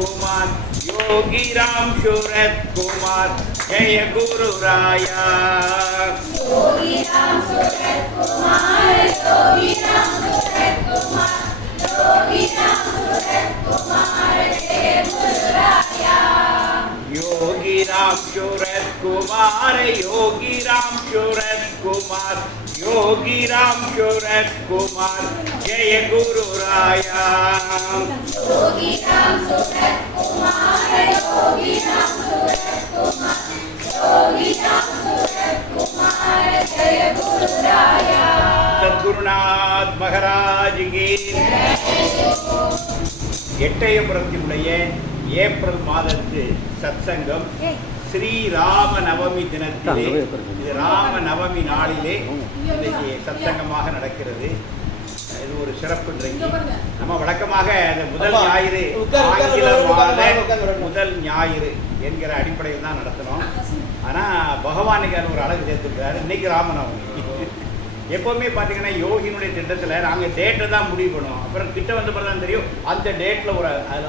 कुमार योगी राम सूरत कुमार जय गुरु राया योगी राम सूरत कुमार योगी राम सूरत कुमार योगी राम सूरत कुमार जय गुरु राया योगी राम सूरत कुमार योगी राम सूरत कुमार योगी राम सूरत कुमार जय गुरु राया योगी राम सूरत कुमार योगी राम सूरत कुमार योगी राम सूरत कुमार जय गुरु राया सद्गुरुनाथ महाराज की எட்டயபுரத்தினுடைய ஏப்ரல் மாதத்து சத்சங்கம் ஸ்ரீராம நவமி தினத்திலே இது ராம நவமி நாளிலே இன்னைக்கு சத்சங்கமாக நடக்கிறது. இது ஒரு சிறப்பு. இன்றைக்கு நம்ம வழக்கமாக அந்த முதல் ஞாயிறு ஆங்கில மாத முதல் ஞாயிறு என்கிற அடிப்படையில் தான் நடத்தினோம். ஆனால் பகவானுக்கு ஒரு அழகு சேர்த்துருக்காரு. இன்னைக்கு ராமநவமி. எப்போவுமே பார்த்தீங்கன்னா யோகினுடைய திட்டத்தில் நாங்கள் டேட்டை தான் முடிவு பண்ணுவோம். அப்புறம் கிட்ட வந்து பிறகு தான் தெரியும் அந்த டேட்டில்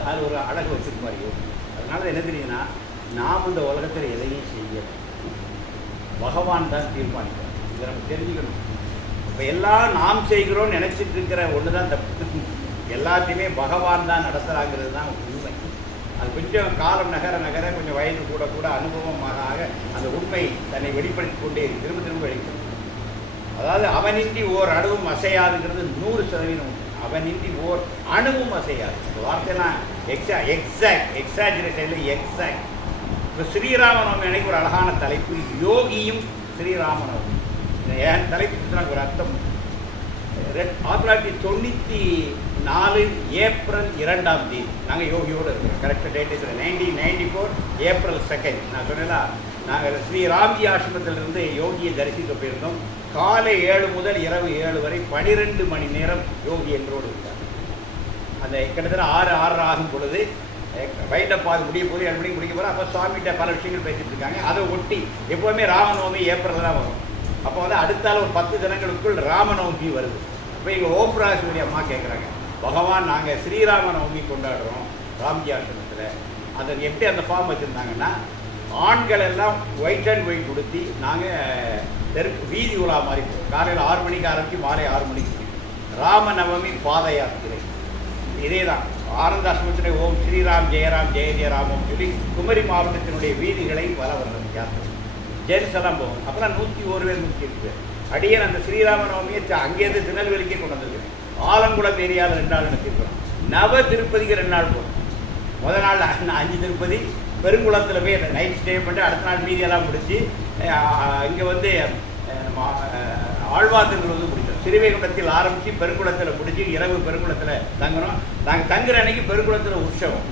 அது ஒரு அழகு வச்சுருப்பார் யோகி. அதனால என்ன தெரியுதுன்னா, நாம் இந்த உலகத்தில் எதையும் செய்ய பகவான் தான் தீர்மானிக்கிறோம். இதை நம்ம தெரிஞ்சுக்கணும். இப்போ எல்லாம் நாம் செய்கிறோம்னு நினச்சிட்டு இருக்கிற ஒன்று தான் தப்பு. எல்லாத்தையுமே பகவான் தான் நடத்துகிறாங்கிறது தான் உண்மை. அது கொஞ்சம் காலம் நகர நகர கொஞ்சம் வயது கூட கூட அனுபவமாக அந்த உண்மை தன்னை வெளிப்படுத்தி கொண்டே திரும்ப திரும்ப வெளிப்படுத்தும். அதாவது அவனின்றி ஓர் அணுவும் அசையாதுங்கிறது 100% அவனின்றி ஓர் அணுவும் அசையாது. இந்த வார்த்தைலாம் எக்ஸாஜரேஷன் எக்ஸாக்ட். இப்போ ஸ்ரீராமநவமி அன்னைக்கு ஒரு அழகான தலைப்பு, யோகியும் ஸ்ரீராமநவமி. என் தலைப்புக்கு எனக்கு ஒரு அர்த்தம். 1994 ஏப்ரல் 2ஆம் தேதி நாங்கள் யோகியோடு இருக்கிறோம். கரெக்டாக டேட் இதில் 1994 ஏப்ரல் 2. நான் சொன்னேன்னா, நாங்கள் ஸ்ரீராம்ஜி ஆசிரமத்திலிருந்து யோகியை தரிசிக்க போயிருந்தோம். காலை 7 முதல் இரவு 7 வரை 12 மணி நேரம் யோகி எங்களோடு இருந்தார். அந்த கிட்டத்தட்ட 6:30 ஆகும் பொழுது வைண்டப்பாது முடிய போது 7 மணிக்கு முடிக்க போகிறோம். அப்போ சுவாமிகிட்ட பல விஷயங்கள் பேசிட்டு இருக்காங்க. அதை ஒட்டி எப்போவுமே ராமநவமி ஏப்ரலில் தான் வரும். அப்போ வந்து அடுத்தால ஒரு 10 தினங்களுக்குள் ராமநவமி வருது. இப்போ எங்கள் ஓப்ராஸ்வரி அம்மா கேட்குறாங்க, பகவான் நாங்கள் ஸ்ரீராமநவமி கொண்டாடுறோம் ராம்ஜி ஆசிரமத்தில். அதை எப்படி அந்த ஃபார்ம் வச்சுருந்தாங்கன்னா, ஆண்கள் எல்லாம் ஒயிட் அண்ட் ஒயிட் கொடுத்து நாங்கள் தெருக்கு வீதி உலா மாதிரி போவோம். காலையில் 6 மணிக்கு ஆரம்பித்து மாலை 6 மணிக்கு முடியும். ராமநவமி பாத யாத்திரை இதே தான். ஆனந்தாசிரமத்தினுடைய ஓம் ஸ்ரீராம் ஜெயராம் ஜெய ஜெயராமம் சொல்லி குமரி மாவட்டத்தினுடைய வீதிகளை வர வர்றது யாத்திரை. ஜென்ஸ் எல்லாம் போவோம். அப்போலாம் 101 பேர் 108 பேர். அடியேன் அந்த ஸ்ரீராமநவமியை அங்கேருந்து திருநெல்வேலிக்கே கொண்டு வந்திருக்கேன். ஆலங்குளம் ஏரியாவில் 2 நாள் நடத்திருக்கிறோம். நவ திருப்பதிக்கு 2 நாள் போகிறோம். முதல் நாள் 5 திருப்பதி பெருங்குளத்தில் போய் நைட் ஸ்டே பண்ணிட்டு அடுத்த நாள் மீதியெல்லாம் முடிச்சு இங்கே வந்து ஆழ்வார்த்தங்கள் வந்து முடித்தோம். ஸ்ரீவைகுண்டத்தில் ஆரம்பித்து பெருங்குளத்தில் முடிச்சு இரவு பெருங்குளத்தில் தங்குறோம். நாங்கள் தங்குற அன்னைக்கு பெருங்குளத்தில் உற்சவம்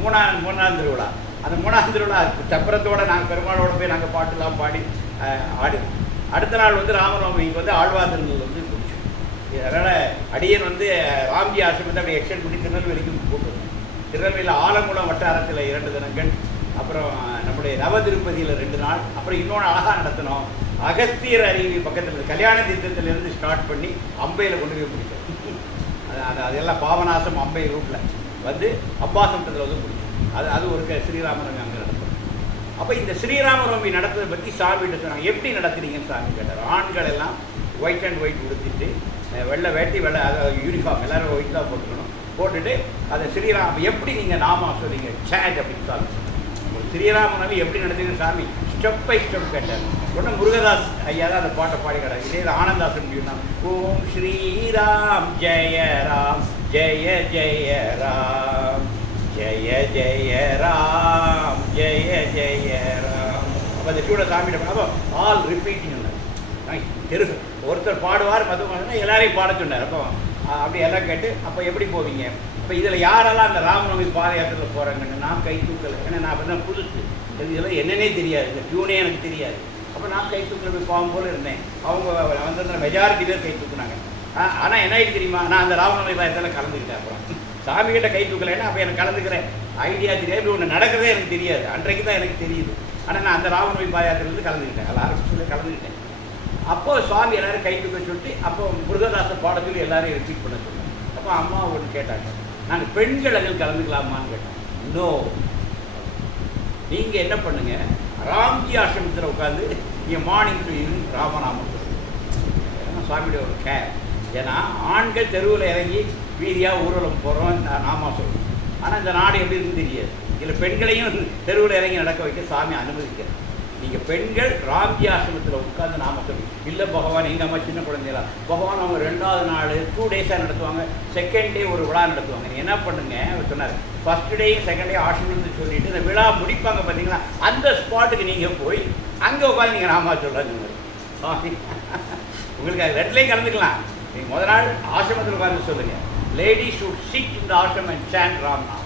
3ஆம் திருவிழா. அந்த 3ஆம் திருவிழா சப்பரத்தோடு நாங்கள் பெருமாளோட போய் நாங்கள் பாட்டுலாம் பாடி ஆடி அடுத்த நாள் வந்து ராமநவமிக்கு வந்து ஆழ்வார்த்தங்கள் வந்து முடிச்சோம். அதனால் அடியன் வந்து ராம்ஜி ஆசிரமத்தை அப்படி எக்ஸ்டெண்ட் பண்ணி திருநெல்வேலிக்கு போட்டுருவோம். திருநெல்வேலியில் ஆலங்குளம் வட்டாரத்தில் 2 தினங்கள், அப்புறம் நம்முடைய நவ திருப்பதியில் 2 நாள், அப்புறம் இன்னொன்று அழகாக நடத்தினோம். அகஸ்தியர் அருவி பக்கத்தில் கல்யாண தீர்த்தத்திலேருந்து ஸ்டார்ட் பண்ணி அம்பையில் கொண்டு போய் முடித்தோம். அதெல்லாம் பாவநாசம் அம்பை ரூட்டில் வந்து அப்பாசமத்தில் வந்து முடிச்சோம். அது ஒரு ஸ்ரீராமநவமி அங்கே நடத்தும். அப்போ இந்த ஸ்ரீராமநவமி நடத்துறதை பற்றி சாமிகிட்ட சொன்னாங்க. எப்படி நடத்துறீங்கன்னு சாமி கேட்டார். ஆண்கள் எல்லாம் ஒயிட் அண்ட் ஒயிட் உடுத்திட்டு வெள்ளை வேட்டி வெள்ளை அதாவது யூனிஃபார்ம் எல்லோரும் ஒயிட் தான் போட்டுக்கணும். போட்டுட்டு அதை ஸ்ரீராம் எப்படி நீங்கள் நாம சொல்றீங்க சேட் அப்படின்னு சாமி. ஸ்ரீராமநவமி எப்படி நடத்துறீங்க சாமி ஸ்டெப் பை ஸ்டெப் கேட்டார். உடனே முருகதாஸ் ஐயா தான் அந்த பாட்டை பாடி கிடாரு. இதே ஆனந்தாசன் சொன்னாங்க, ஓம் ஸ்ரீராம் ஜெய ராம் ஜெய ஜெய ராம் ஜெய ஜெய ராம் ஜெய ஜெய ராம். அப்போ அந்த சூட சாமியிட்ட அப்போ ஆல் ரிப்பீட்டிங் தெரு ஒருத்தர் பாடுவார், மற்றவங்க எல்லாரையும் பாட சொன்னார். அப்போ அப்படி எல்லாம் கேட்டு அப்போ எப்படி போவீங்க? அப்போ இதில் யாரெல்லாம் அந்த ராமநவமி பாத யாத்திரையில் போகிறாங்கன்னு நான் கை தூக்கலை. ஏன்னா நான் அப்போ தான் புதுசு, இதெல்லாம் என்னன்னே தெரியாது, இந்த டியூனே எனக்கு தெரியாது. அப்போ நான் கை தூக்கல போய் பாவம் போல் இருந்தேன். அவங்க வந்து மெஜாரிட்டி பேர் கை தூக்குனாங்க. ஆனால் என்ன ஆகிட்டு தெரியுமா, நான் அந்த ராமநவமி பாதத்தில் கலந்துக்கிட்டேன். அப்புறம் சாமிகிட்ட கை தூக்கலைன்னா அப்போ எனக்கு கலந்துக்கிறேன் ஐடியா தெரியாது, இப்படி ஒன்று நடக்கிறதே எனக்கு தெரியாது. அன்றைக்கு தான் எனக்கு தெரியுது. ஆனால் நான் அந்த ராமநவமி பாத யாத்திரையிலேருந்து கலந்துக்கிட்டேன், எல்லாரும் சொல்லி கலந்துக்கிட்டேன். அப்போது சுவாமி எல்லோரும் கை தூக்க சொல்லிட்டு அப்போ முருகதாசன் பாட சொல்லி எல்லாரையும் ரிப்பீட் பண்ண சொன்னாங்க. அப்போ அம்மா ஒன்று கேட்டாங்க, நாங்கள் பெண்கள் அதில் கலந்துக்கலாமான்னு கேட்டேன். நோ, நீங்கள் என்ன பண்ணுங்க, ராம்ஜி ஆசிரமத்தில் உட்காந்து நீங்கள் மார்னிங் டு ஈவினிங் ராமநாமம் சொல்லுங்கள். சுவாமியோட ஒரு கேர். ஏன்னா ஆண்கள் தெருவில் இறங்கி வீதியாக ஊர்வலம் போகிறோம் நாமா சொல்லுவோம். ஆனால் இந்த நாடு எப்படி இருக்குன்னு தெரியாது. இதில் பெண்களையும் தெருவில் இறங்கி நடக்க வைக்க சாமி அனுமதிக்கிறது. நீங்கள் பெண்கள் ராம்ஜி ஆசிரமத்தில் உட்காந்து நாம சொல்லி, இல்லை பகவான் எங்கள் அம்மா சின்ன குழந்தைகளா, பகவான் அவங்க 2வது நாள் 2 டேஸாக நடத்துவாங்க, செகண்ட் டே ஒரு விழா நடத்துவாங்க. நீங்கள் என்ன பண்ணுங்க, அவர் சொன்னார், ஃபஸ்ட் டேயும் செகண்ட் டே ஆசிரமத்தை சொல்லிட்டு இந்த விழா முடிப்பாங்க பார்த்தீங்களா, அந்த ஸ்பாட்டுக்கு நீங்கள் போய் அங்கே உட்காந்து நீங்கள் நாமா சொல்கிறாங்க. சாமி உங்களுக்கு அது 2லேயும் கலந்துக்கலாம். நீங்கள் முதல் நாள் ஆசிரமத்தில் உட்காந்து சொல்லுங்கள், lady should sit in the ashram and chant Ramnam.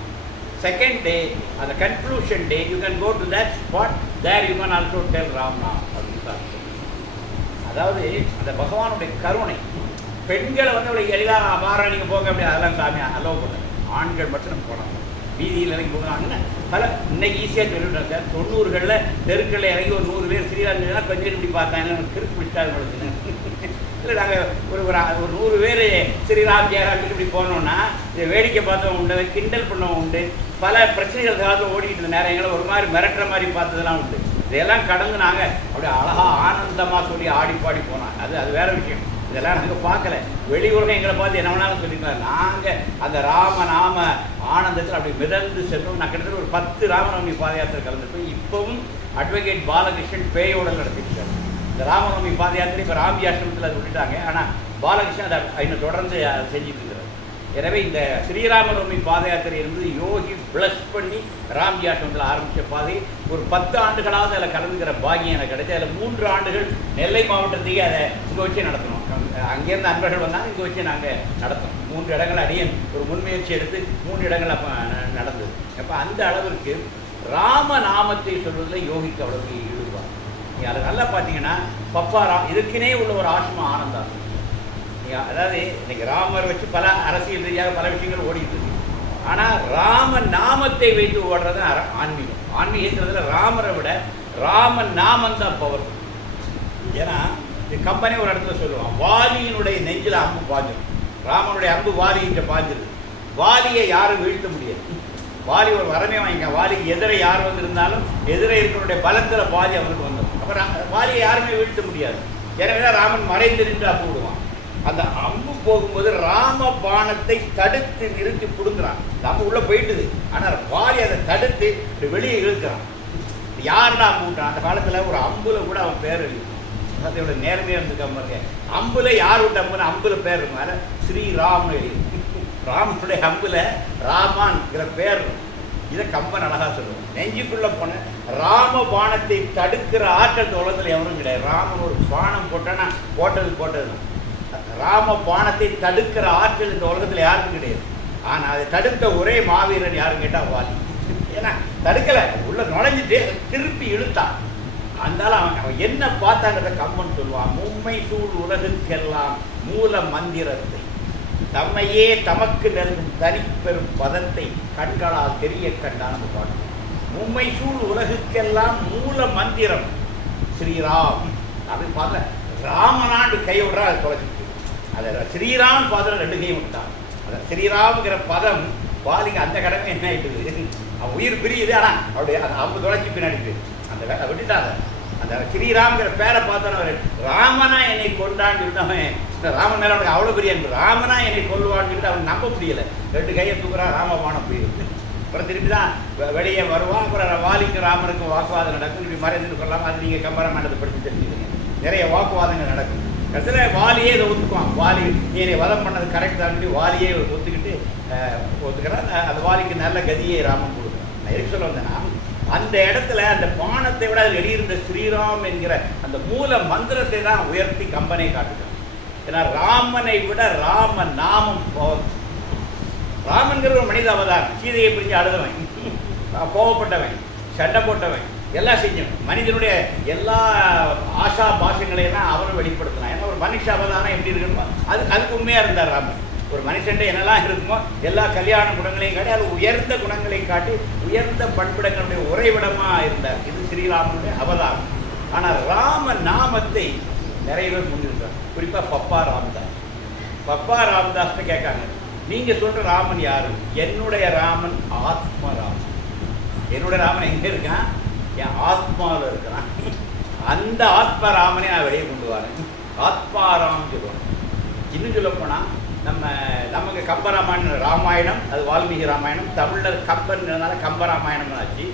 Second day, at the conclusion day, you can go to that spot, there you can also tell Ramna. அதாவது அந்த பகவானுடைய கருணை. பெண்களை வந்து அப்படி எளிதாக அபாரம் நீங்கள் போக அப்படி அதெல்லாம் சாமி அலோவ் பண்ணுங்க. ஆண்கள் மட்டும் நம்ம போனாங்க வீதியில் இறங்கி போகிறாங்கன்னா பல இன்னைக்கு ஈஸியாக சொல்லிவிட்டோம் சார். 90களில் தெருக்களில் இறங்கி ஒரு 100 பேர் ஸ்ரீராம் கொஞ்சம் இப்படி பார்த்தாங்க, கிறுக்கு பிடிச்சாது உங்களுக்கு. இல்லை நாங்கள் ஒரு 100 பேர் ஸ்ரீராம் ஜெயராம் இப்படி போனோன்னா இதை வேடிக்கை பார்த்தவங்க உண்டு, கிண்டல் பண்ணவங்க உண்டு, பல பிரச்சனைகளுக்காக ஓடிக்கிட்டு இருந்த நேரங்களை ஒரு மாதிரி மிரட்டுற மாதிரி பார்த்ததெல்லாம் உண்டு. இதெல்லாம் கடந்து நாங்கள் அப்படியே அழகாக ஆனந்தமாக சொல்லி ஆடி பாடி போனோம். அது வேறு விஷயம். இதெல்லாம் நாங்கள் பார்க்கல. வெளி உலகம் எங்களை பார்த்து என்ன வேணாலும் சொல்லிக்கலாம். நாங்கள் அந்த ராமநாம ஆனந்தத்தில் அப்படி மிதந்து செல்லும். நான் கிட்டத்தட்ட ஒரு 10 ராமநவமி பாத யாத்திரை கலந்துருக்கோம். இப்போவும் அட்வொகேட் பாலகிருஷ்ணன் பேயோடல் நடத்திருக்காரு. இந்த ராமநவமி பாத யாத்திரை இப்போ ராம்ஜி ஆசிரமத்தில் அதை விட்டுட்டாங்க. ஆனால் பாலகிருஷ்ணன் அதை இன்னும் தொடர்ந்து செஞ்சுட்டு இருக்கிறார். எனவே இந்த ஸ்ரீராமநவமி பாத யாத்திரை என்பது யோகி பிளஸ் பண்ணி ராம்ஜி ஆசிரமத்தில் ஆரம்பித்த பாதை. ஒரு 10 ஆண்டுகளாவது அதில் கலந்துக்கிற பாகியம் எனக்கு கிடைச்சி. அதில் 3 ஆண்டுகள் நெல்லை மாவட்டத்தையே அதை இங்கே வச்சு நடத்தணும். அங்கேருந்து அன்பர்கள் வந்தாங்க, இங்கே வச்சு நாங்கள் நடத்தோம். 3 இடங்கள் அடியன் ஒரு முன்முயற்சி எடுத்து 3 இடங்கள் அப்போ நடந்தது. அப்போ அந்த அளவிற்கு ராமநாமத்தை சொல்வதில் யோகிக்கு அவ்வளவு ஈடுபாடு. நீங்கள் அதை நல்லா பார்த்தீங்கன்னா இதுக்குனே உள்ள ஒரு ஆசிரமம் ஆனந்தம். அதாவது இன்னைக்கு ராமர் வச்சு பல அரசியல் ரீதியாக பல விஷயங்கள் ஓடிட்டு இருக்கு. ஆனால் ராம நாமத்தை வைத்து ஓடுறது ஆன்மீகம். ஆன்மீகங்கிறதுல ராமரை விட ராம நாமம் தான் பவர். ஏன்னா இந்த கம்பெனி ஒரு இடத்துல சொல்லுவான், வாலியினுடைய நெஞ்சில் அம்பு பாஞ்சிடும். ராமனுடைய அம்பு வாலிகிட்ட பாஞ்சிருது. வாலியை யாரும் வீழ்த்த முடியாது. வாலி ஒரு வரமே வாங்கிக்க. வாலிக்கு எதிரை யார் வந்திருந்தாலும் எதிரே இருக்கிறவருடைய பலத்தில் பாதி அவருக்கு வந்துடும். அப்புறம் வாலியை யாருமே வீழ்த்த முடியாது. எனவே தான் ராமன் மறைந்து நின்று அம்பு விடுவான். அந்த அம்பு போகும்போது ராம பாணத்தை தடுத்து நிறுத்தி பிடுங்குறான். அந்த அம்பு உள்ளே போயிட்டுது. ஆனால் வாலி அதை தடுத்து வெளியே இழுக்கிறான். யாருன்னா அம்பு விட்டான். அந்த காலத்தில் ஒரு அம்புல கூட அவன் பேர் இல்லை. அதோட நேர்மையாக இருந்துக்க அம்புல யார் விட்ட அம்புன்னு அம்புல பேர் இருக்கும். அதில் ஸ்ரீராம்னு எழுதி ராமனுடைய அம்புல ராமான்ங்கிற பேர் இருக்கும். இதை கம்பன் அழகாக சொல்லுவோம். நெஞ்சுக்குள்ளே போன ராம பாணத்தை தடுக்கிற ஆற்றல் உலகத்தில் எவரும் கிடையாது. ராமன் ஒரு பானம் போட்டோன்னா போட்டது தான். ராம பாணத்தை தடுக்கிற ஆற்றல் இந்த உலகத்தில் யாருக்கும் கிடையாது. ஆனால் அதை தடுத்த ஒரே மாவீரன் யாரும் கேட்டால் வாலி. ஏன்னா தடுக்கலை, உள்ள நுழைஞ்சிட்டு திருப்பி இழுத்தான். அதனால அவன் என்ன பார்த்தாங்கிறத கம்பன் சொல்லுவான். மும்மை சூழ் உலகுக்கெல்லாம் மூல மந்திரத்தை தம்மையே தமக்கு நல்கும் தனிப்பெரும் பதத்தை கண்களால் தெரிய கண்டான பாட்டு. மும்மை சூழ் உலகுக்கெல்லாம் மூல மந்திரம் ஸ்ரீராம் அப்படின்னு பார்த்த ராமனாண்டு கை விடுறா அது தொலைச்சிட்டு. அதை ஸ்ரீராம் பாத்திரம் 2 கையும் விட்டான். அதை ஸ்ரீராம்ங்கிற பதம் வாலிங்க அந்த கடமை என்ன ஆயிட்டுது, அவன் உயிர் பிரியுது. ஆனால் அவருடைய அந்த அம்பு தொலைச்சி பின்னாடி அந்த வேலை விட்டுட்டாங்க. அந்த ஸ்ரீராம்ங்கிற பேரை பார்த்தோன்னு ராமனா என்னை கொண்டான்னு சொல்லிட்டு இந்த ராமன் மேலே அவனுக்கு அவ்வளோ பெரிய அன்பு. ராமனா என்னை கொல்லுவான்னு சொல்லிட்டு அவன் நம்ப முடியலை. 2 கையை தூக்குறான், ராமபானம் போயிடுது. அப்புறம் திருப்பி தான் வெளியே வருவான். அப்புறம் வாலிக்கு ராமனுக்கும் வாக்குவாதம் நடக்கும். இப்படி மறைந்துன்னு சொல்லலாம். அது நீங்கள் கம்பராமாயணத்தை படித்து தெரிஞ்சுக்கணும். நிறைய வாக்குவாதங்கள் நடக்கும். கடைசியில் வாலியே இதை ஒத்துக்குவான். வாலி நீ என்னை வதம் பண்ணது கரெக்டாக சொல்லி வாலியே ஒத்துக்கிட்டு ஒத்துக்கிறான். அந்த வாலிக்கு நல்ல கதியை ராமன் கொடுக்குறான். நான் எதுக்கு சொல்ல வந்தேன்னா, அந்த இடத்துல அந்த பானத்தை விட அதில் வெளியிருந்த ஸ்ரீராம் என்கிற அந்த மூல மந்திரத்தை தான் உயர்த்தி கம்பனை காட்டுகிறான். ஏன்னா ராமனை விட ராம நாமம் போகும். ராமன்கிற ஒரு மனித அவதாரம். சீதையை பிரிஞ்சு அழுதவன், கோவப்பட்டவன், சண்டை போட்டவன், எல்லாம் செஞ்சவன். மனிதனுடைய எல்லா ஆசா பாஷங்களையெல்லாம் அவரும் வெளிப்படுத்தினான். ஏன்னா ஒரு மனுஷ அவதாரம் எப்படி இருக்கணுமோ அதுக்கு உண்மையாக இருந்தார் ராமன். ஒரு மனுஷன்ட என்னெல்லாம் இருக்குமோ எல்லா கல்யாண குணங்களையும் காட்டி அது உயர்ந்த குணங்களை காட்டி உயர்ந்த பண்பிடங்களுடைய உறைவிடமாக இருந்தார். இது ஸ்ரீராமனுடைய அவதாரம். ஆனால் ராம நாமத்தை நிறைய பேர் முன்னிருக்காங்க. குறிப்பாக பப்பா ராமதாஸ் கேட்காங்க, நீங்கள் சொல்கிற ராமன் யாரு? என்னுடைய ராமன் ஆத்மராமன். என்னோட ராமன் எங்கே இருக்கான்? என் ஆத்மாவில் இருக்கிறான். அந்த ஆத்மா ராமனை நான் வெளியே கொண்டு வரேன். ஆத்மாராம் சொல்லுவாங்க. இன்னும் சொல்ல போனால் நமக்கு கம்பராமாயணம் ராமாயணம், அது வால்மீகி ராமாயணம். தமிழில் கம்பன்றதுனால கம்பராமாயணம் ஆச்சு.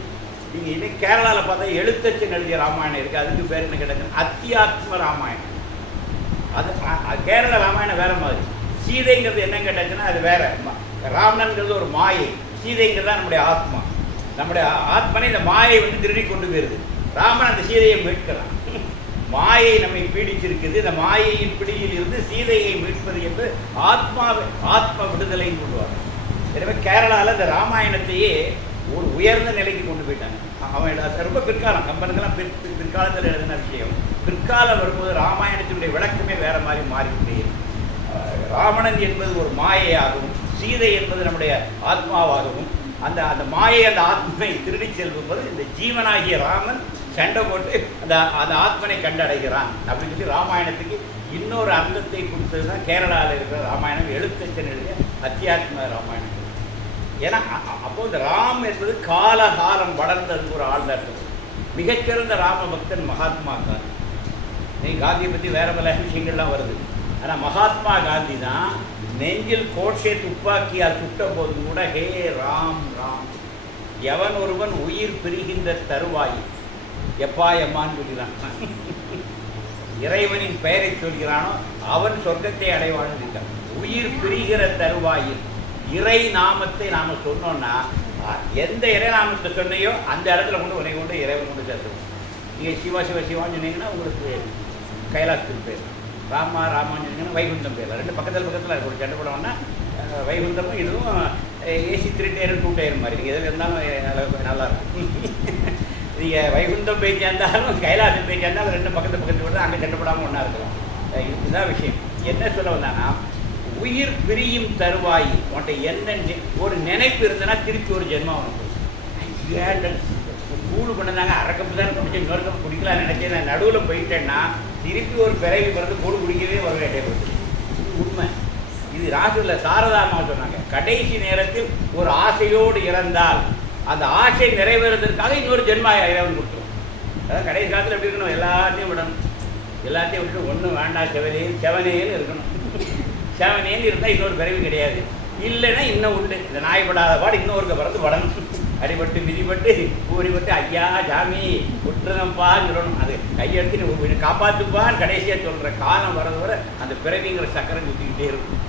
நீங்கள் இன்னைக்கு கேரளாவில் பார்த்தா எழுத்தச்சன் எழுதிய ராமாயணம் இருக்குது. அதுக்கு பேர் என்ன கேட்டாங்க? அத்தியாத்ம ராமாயணம். அது கேரள ராமாயணம் வேறு மாதிரி. சீதைங்கிறது என்ன கேட்டாச்சுன்னா அது வேற. ராவணன்கிறது ஒரு மாயை, சீதைங்கிறது தான் நம்முடைய ஆத்மா. நம்முடைய ஆத்மனை இந்த மாயை திருடி கொண்டு போயிருது. ராமன் அந்த சீதையை மீட்கிறான். மாயை நம்மை பீடிச்சிருக்குது. இந்த மாயையின் பிடியில் இருந்து சீதையை மீட்பது என்று ஆத்ம விடுதலைன்னு கொள்வார். எனவே கேரளாவில் இந்த ராமாயணத்தையே ஒரு உயர்ந்த நிலைக்கு கொண்டு போயிட்டாங்க. அவன் ரொம்ப பிற்காலம், கம்பனுக்கெல்லாம் பிற்காலத்தில் எழுதின விஷயம். பிற்காலம் வரும்போது ராமாயணத்தினுடைய விளக்கமே வேற மாதிரி மாறிவிட்டே. ராவணன் என்பது ஒரு மாயையாகவும், சீதை என்பது நம்முடைய ஆத்மாவாகவும், அந்த மாயை அந்த ஆத்மனை திருடி செல்லும் போது இந்த ஜீவனாகிய ராமன் சண்டை போட்டு அந்த ஆத்மனை கண்டடைகிறான் அப்படின்னு சொல்லி ராமாயணத்துக்கு இன்னொரு அர்த்தத்தை கொடுத்தது தான் கேரளாவில் இருக்கிற ராமாயணம். எழுத்தச்சன் எழுதிய அத்தியாத்ம ராமாயணம். ஏன்னா அப்போ இந்த ராம் என்பது காலம் வளர்ந்தது ஒரு ஆழ்ந்த அர்த்தம். மிகச்சிறந்த ராம பக்தன் மகாத்மா காந்தி. நீ காந்தியை பற்றி வேற பல விஷயங்கள்லாம் வருது. ஆனால் மகாத்மா காந்தி தான் நெஞ்சில் கோட்சே துப்பாக்கியால் சுட்ட போது கூட ஹே ராம் ராம், எவன் ஒருவன் உயிர் பிரிகின்ற தருவாய் எப்பா எம்மான்னு சொல்கிறான். இறைவனின் பெயரை சொல்கிறானோ அவன் சொர்க்கத்தை அடைவான்னு இருக்கான். உயிர் பிரிகிற தருவாயில் இறை நாமத்தை நாம் சொன்னோன்னா, எந்த இறை நாமத்தை சொன்னையோ அந்த இடத்துல கொண்டு உன்னை கொண்டு இறைவன் கொண்டு சேர்த்துவோம். நீங்கள் சிவா சிவ சிவான்னு சொன்னீங்கன்னா உங்களுக்கு கைலாசத்துக்கு பேர், ராமான்னு சொன்னீங்கன்னா வைகுண்டம் பேர். ரெண்டு பக்கத்தில் இருக்கு. ஒரு சண்டை படம்னா வைகுண்டமும் இதுவும் ஏசி 3 டயர் 2 டயர் மாதிரி. நீங்கள் எதில் இருந்தாலும் நல்லாயிருக்கும். நீங்கள் வைகுண்டம் போய் சேர்ந்தாலும் கைலாசம் போய் சேர்ந்தாலும் ரெண்டு பக்கத்து விட்டு அங்கே சண்டைப்படாமல் ஒன்றா இருக்கலாம். இதுதான் விஷயம். என்ன சொல்ல வந்தான்னா, உயிர் பிரியும் தருவாய் உன்ட்ட என்ன ஒரு நினைப்பு இருந்தனா திருப்பி ஒரு ஜென்மம் உனக்கு. கூழு பண்ணாங்க, அரைக்கப்பு தான் குடிச்சு இன்னொரு கப்பு குடிக்கலாம் நினைச்சேன். நான் நடுவில் போயிட்டேன்னா திருப்பி ஒரு பிறவி பிறந்து கூழு குடிக்கவே வர வேண்டியது. இது உண்மை. இது ராசூலில் சாரதாமா சொன்னாங்க, கடைசி நேரத்தில் ஒரு ஆசையோடு இறந்தால் அந்த ஆசை நிறைவேறதற்காக இன்னொரு ஜென்மா இறைவன் கொடுத்துரும். அதாவது கடைசி காலத்தில் எப்படி இருக்கணும், எல்லாத்தையும் விடணும். எல்லாத்தையும் விட்டு ஒன்றும் வேண்டாம், செவனேன்னு இருக்கணும். செவனேன்னு இருந்தால் இன்னொரு பிறவி கிடையாது. இல்லைன்னா இன்னும் உண்டு. இந்த நாய்படாத பாடு இன்னொரு பிறந்து படணும். அடிபட்டு மிதிப்பட்டு ஊறிப்பட்டு ஐயா ஜாமி விட்டுருங்கப்பான்னு சொல்லணும். அது கையெடுத்து நீ காப்பாற்றுப்பான்னு கடைசியாக சொல்கிற காலம் வரது வர அந்த பிறவிங்கிற சக்கரம் சுற்றிக்கிட்டே இருக்கும்.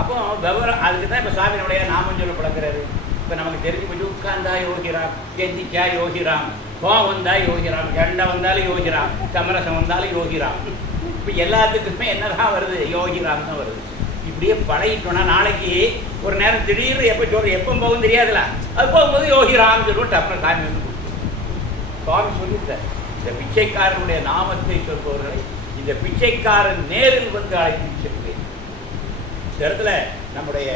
அப்போ விவரம் அதுக்கு தான் இப்போ சாமியினுடைய நாமம் சொல்ல பழக்கிறாரு. இப்போ நமக்கு தெரிஞ்சு போச்சு, உட்கார்ந்தா யோகிராம், கெந்திச்சா யோகிராம், கோவம் வந்தால் யோகிராம், சண்டை வந்தாலும் யோகிராம், சமரசம் வந்தாலும் யோகிராம். இப்போ எல்லாத்துக்குமே என்னதான் வருது, யோகிராம் தான் வருது. இப்படியே பழகிட்டோன்னா நாளைக்கு ஒரு நேரம் திடீர்னு எப்போ போகும் தெரியாதுல்ல, அது போகும்போது யோகிராம் சொல்லிட்டு அப்புறம் சாமி வந்து சுவாமி சொல்லிட்டார். இந்த பிச்சைக்காரனுடைய நாமத்தை சொல்பவர்களை இந்த பிச்சைக்காரன் நேரில் வந்து அழைத்து செல்வேன். இந்த இடத்துல நம்முடைய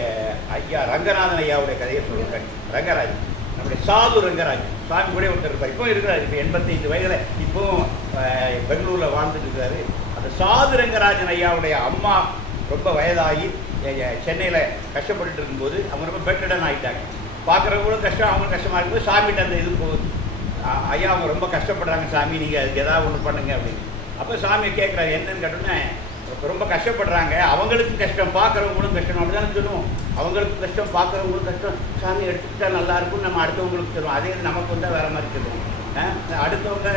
ஐயா ரங்கநாதன் ஐயாவுடைய கதையை சொல்லியிருக்காங்க. ரங்கராஜ், நம்முடைய சாது ரங்கராஜ் சாமி கூட ஒருத்தர் இருப்பார். இப்போ இருக்கிறார். இப்போ 85 வயதில் இப்போவும் பெங்களூரில் வாழ்ந்துட்டு இருக்கிறாரு. அந்த சாது ரங்கராஜன் ஐயாவுடைய அம்மா ரொம்ப வயதாகி சென்னையில் கஷ்டப்பட்டு இருக்கும்போது அவங்க ரொம்ப பெட்டடன் ஆகிட்டாங்க. பார்க்குறவங்களும் கஷ்டம், அவங்களும் கஷ்டமாக இருக்கும்போது சாமிகிட்ட அந்த இது போகுது, ஐயா அவங்க ரொம்ப கஷ்டப்படுறாங்க சாமி, நீங்கள் அதுக்கு ஏதாவது ஒன்று பண்ணுங்க அப்படின்னு. அப்போ சாமி கேட்குறாரு, என்னன்னு கேட்டோன்னே, ரொம்ப கஷ்டப்படுறாங்க, அவங்களுக்கு கஷ்டம், பார்க்குறவங்களும் கஷ்டம், அப்படி தானே சொல்லுவோம். அவங்களுக்கு கஷ்டம், பார்க்குறவங்களும் கஷ்டம், சாமி எடுத்துக்கிட்டா நல்லாயிருக்கும்னு நம்ம அடுத்தவங்களுக்கு சொல்லுவோம். அதே நமக்கு வந்தால் வேறு மாதிரி சொல்லுவோம். அடுத்தவங்க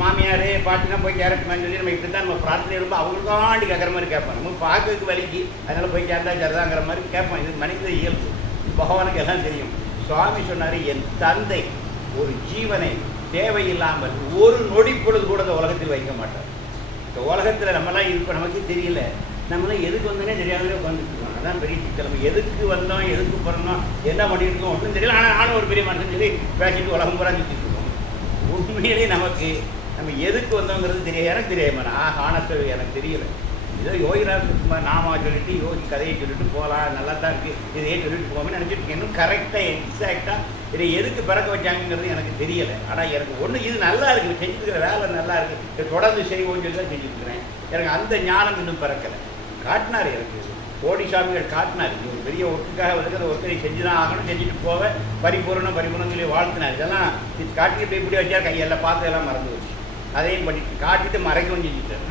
மாமியார் பாட்டினா போய் கேரக்டர் சொல்லி நம்ம இப்படி தான் நம்ம பிரார்த்தனை இருக்கும். அவங்களுக்காண்டி கேட்குற மாதிரி கேட்போம். நம்ம பார்க்கறதுக்கு வலிக்கு, அதனால் போய் கேட்டா சரிதாங்கிற மாதிரி கேட்போம். இது மனித இயல்பு, பகவானுக்கு எல்லாம் தெரியும். சுவாமி சொன்னார், என் தந்தை ஒரு ஜீவனை தேவையில்லாமல் ஒரு நொடி பொழுது கூட இந்த உலகத்தில் வைக்க மாட்டார். இந்த உலகத்தில் நம்மளாம் இருப்போம், நமக்கே தெரியல, நம்மளாம் எதுக்கு வந்தோன்னே தெரியாமலே உட்காந்துட்டு இருக்கோம். அதான் பெரிய சிக்கல். நம்ம எதுக்கு வந்தோம், எதுக்கு பிறந்தோம், என்ன பண்ணிட்டு இருக்கோம் ஒன்றும் தெரியல. ஆனால் நானும் ஒரு பெரிய மனுஷன் சொல்லி பேசிட்டு உலகம் பூரா சுற்றிட்டு இருக்கோம். உண்மையிலே நமக்கு நம்ம எதுக்கு வந்தோங்கிறது தெரியாது. எனக்கு தெரியாம ஆனஸ்டாக எனக்கு தெரியல. ஏதோ யோகிராஜ் சுத்தமாக நாமா சொல்லிட்டு யோகி கதையை சொல்லிட்டு போகலாம், நல்லா தான் இருக்குது, இதையே சொல்லிட்டு போகாமல் நினச்சிட்டு இருக்கேன். இன்னும் கரெக்டாக எக்ஸாக்டாக இதை எதுக்கு பிறக்க வச்சாங்கிறது எனக்கு தெரியலை. ஆனால் எனக்கு ஒன்று இது நல்லா இருக்குது, செஞ்சுருக்கிற வேலை நல்லா இருக்குது, தொடர்ந்து செய்வோம்னு சொல்லி தான் செஞ்சுருக்கிறேன். எனக்கு அந்த ஞானம் இன்னும் பிறக்கலை. காட்டினார் எனக்கு. கோடிசாமிகள் காட்டினார். இது ஒரு பெரிய ஒர்க்குக்காக வந்து அந்த ஒர்க்கை செஞ்சு தான் ஆகணும், செஞ்சுட்டு போக பரிபூரணம் சொல்லி வாழ்த்தினார். இதெல்லாம் இது காட்டிட்டு இப்படி வச்சா கையெல்லாம் பார்த்து எல்லாம் மறந்து வச்சு அதையும் பண்ணிட்டு காட்டிட்டு மறைக்கவும் செஞ்சுட்டார்.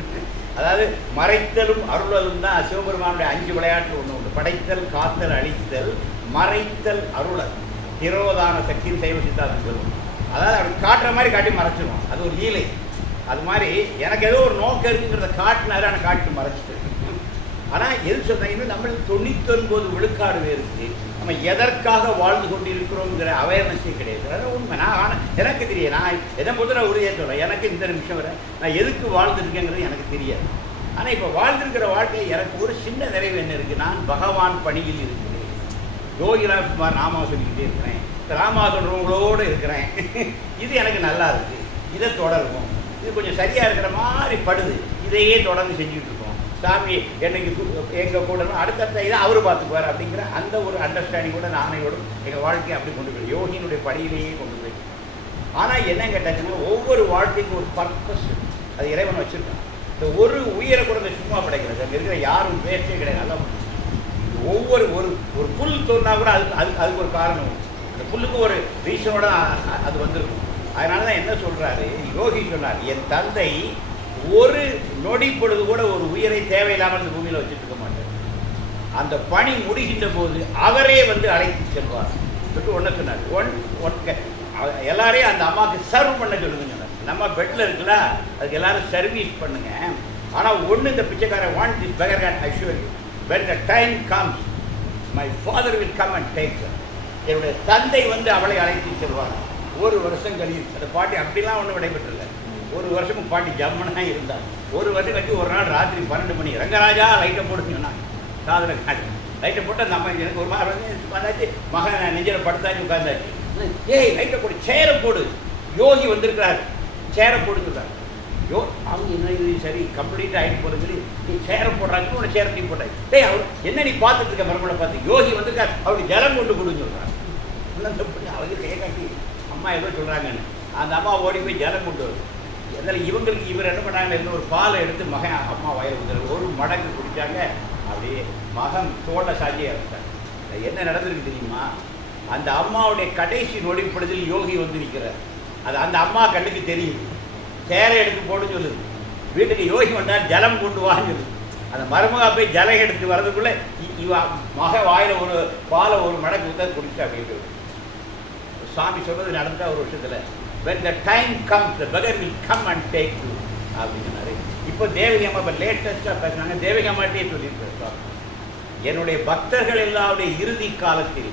அதாவது மறைத்தலும் அருளலும் தான் சிவபெருமானுடைய 5 விளையாட்டு ஒன்று உண்டு. படைத்தல், காத்தல், அழித்தல், மறைத்தல், அருளல். திரோதான சக்தின்னு சைவ சித்தாந்தம் சொல்லுவோம். அதாவது அவர் காட்டுற மாதிரி காட்டி மறைச்சிடும், அது ஒரு லீலை. அது மாதிரி எனக்கு ஏதோ ஒரு நோக்கம் இருக்குங்கிறத காட்டினாரு, ஆனால் காட்டிட்டு மறைச்சிட்டு. ஆனால் எது சொன்னீங்கன்னா நம்ம 99 விழுக்காடு பேருக்கு நம்ம எதற்காக வாழ்ந்து கொண்டு இருக்கிறோங்கிற அவேர்னஸே கிடையாது. அதான் உண்மை. ஆனால் எனக்கு தெரியாது. நான் எதை பொறுத்த நான் உறுதியாக சொல்கிறேன், எனக்கு இந்த நிமிஷம் வரை நான் எதுக்கு வாழ்ந்துருக்கேங்கிறது எனக்கு தெரியாது. ஆனால் இப்போ வாழ்ந்துருக்கிற வாழ்க்கையில் எனக்கு ஒரு சின்ன நிறைவு என்ன இருக்குது, நான் பகவான் பணியில் இருக்கிறேன். யோகிராஜ்குமார் நாமா சொல்லிக்கிட்டே இருக்கிறேன், ராமா சொல்கிறவங்களோடு இருக்கிறேன். இது எனக்கு நல்லா இருக்குது, இதை தொடருவோம். இது கொஞ்சம் சரியாக இருக்கிற மாதிரி படுது, இதையே தொடர்ந்து செஞ்சுக்கிட்டு இருக்கோம். சாமி என்னைக்கு எங்கள் கூட அடுத்தடுத்த இதை அவர் பார்த்துக்குவார் அப்படிங்கிற அந்த ஒரு அண்டர்ஸ்டாண்டிங் கூட நானையோடும் எங்கள் வாழ்க்கையை அப்படி கொண்டு போய் யோகியினுடைய படியிலேயே கொண்டு போய். ஆனால் என்ன கேட்டாச்சுன்னா ஒவ்வொரு வாழ்க்கைக்கும் ஒரு பர்பஸ், அது இறைவன் வச்சுருக்கான். இந்த ஒரு உயிரை கூட இந்த சும்மா படைக்கிறது அங்கே இருக்கிற யாரும் பேசவே கிடையாது. நல்லா ஒவ்வொரு ஒரு புல் தோன்னா கூட அதுக்கு ஒரு காரணம், அந்த புல்லுக்கு ஒரு ரீசனோட அது வந்திருக்கும். அதனால தான் என்ன சொல்கிறாரு யோகி சொன்னார், என் தந்தை ஒரு நொடி பொழுது கூட ஒரு உயிரை தேவையில்லாமல் இந்த பூமியில் வச்சுட்டு இருக்க மாட்டார். அந்த பணி முடிகின்ற போது அவரே வந்து அழைத்து செல்வார். ஒன்று சொன்னார், எல்லாரையும் அந்த அம்மாவுக்கு சர்வ் பண்ண சொல்லுங்க சொன்னார். நம்ம பெட்டில் இருக்குல்ல அதுக்கு எல்லாரும் சர்வீஸ் பண்ணுங்க. ஆனால் ஒன்று இந்த பிச்சைக்காரன் want this beggar can answer you when the time comes my father will come and take her. என்னுடைய தந்தை வந்து அவளை அழைத்து செல்வார். ஒரு வருஷம் கழிச்சு அந்த பாட்டி அப்படிலாம் ஒன்றும் விடைபெற்றில்லை. ஒரு வருஷமும் பாட்டி ஜம்மனாக இருந்தார். ஒரு வருஷம் கழிச்சு ஒரு நாள் ராத்திரி 12 மணி ரங்கராஜா லைட்டை போடுங்கன்னா சாதனை காட்டு லைட்டை போட்டு அந்த அம்மா எனக்கு ஒரு மாதிரி வந்து வந்தாச்சு, மகன் நெஞ்சில் படுத்தாச்சு உட்காந்தாச்சு. ஏய் லைட்டை போடு, சேரை போடு, யோகி வந்திருக்கிறார், சேரை போடுங்கிறார். அவங்க என்ன இது சரி கம்ப்ளீட்டாக ஆகிட்டு போகிறது சொல்லி நீ சேரை போடுறாங்க, உன்னை சேரை டீ போட்டாங்க. டேய் அவர் என்ன நீ பார்த்துட்டு இருக்க மறுமலை பார்த்து யோகி வந்திருக்கார், அவருக்கு ஜலம் கொண்டு கொடுன்னு சொல்கிறாங்க. அவங்க கையை அம்மா ஏதோ சொல்கிறாங்கன்னு அந்த அம்மா ஓடி போய் ஜலம் கொண்டு வரும். அதனால் இவங்களுக்கு இவர் என்ன பண்ணாங்க, இன்னொரு பாலை எடுத்து மகன் அம்மா வயல் ஊற்றுறாங்க. ஒரு மடங்கு குடித்தாங்க, அப்படியே மகன் தோட்ட சாட்சியாக இருந்தாங்க. என்ன நடந்திருக்கு தெரியுமா, அந்த அம்மாவுடைய கடைசி நொடிப்படுதல் யோகி வந்து நிற்கிறார். அது அந்த அம்மா கண்ணுக்கு தெரியுது. சேரை எடுத்து போடுன்னு சொல்லுது. வீட்டுக்கு யோகி வந்தால் ஜலம் கொண்டு வாங்குது. அந்த மருமகா போய் ஜலம் எடுத்து வர்றதுக்குள்ளே இவ மக வாயில் ஒரு பாலை ஒரு மடங்கு ஊற்ற குடிச்சா அப்படின்னு சாமி சொல்வது நடந்த ஒரு விஷயத்தில் when the time comes the beggar will come and take you அப்படின்னு சொன்னார். இப்போ தேவகி அம்மா இப்போ லேட்டஸ்ட்டாக பேசுனாங்க. தேவகி அம்மாட்டே சொல்லியிருக்காரு, என்னுடைய பக்தர்கள் எல்லாருடைய இறுதி காலத்தில்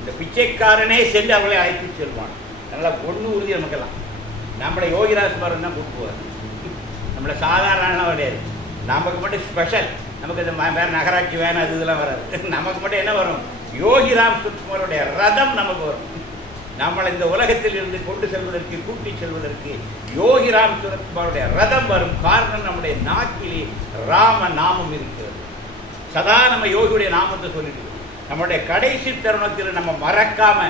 இந்த பிச்சைக்காரனே சென்று அவளை அழைத்து செல்வான். அதனால் ஒன்று உறுதி நமக்கெல்லாம் நம்மளை யோகிராஜ்குமார் தான் கூப்பிடுவார். நம்மளை சாதாரண கிடையாது, நமக்கு மட்டும் ஸ்பெஷல். நமக்கு இந்த வேறு நகராட்சி வேணும் அது இதெல்லாம் வராது. நமக்கு மட்டும் என்ன வரும், யோகிராம் சுரத்குமாரோடைய ரதம் நமக்கு வரும். நம்மளை இந்த உலகத்தில் இருந்து கொண்டு செல்வதற்கு கூட்டி செல்வதற்கு யோகிராம் சுரத்குமாரோடைய ரதம் வரும். காரணம் நம்முடைய நாட்டிலே ராம நாமம் இருக்கிறது. சதா நம்ம யோகியுடைய நாமத்தை சொல்லிட்டு நம்மளுடைய கடைசி தருணத்தில் நம்ம மறக்காம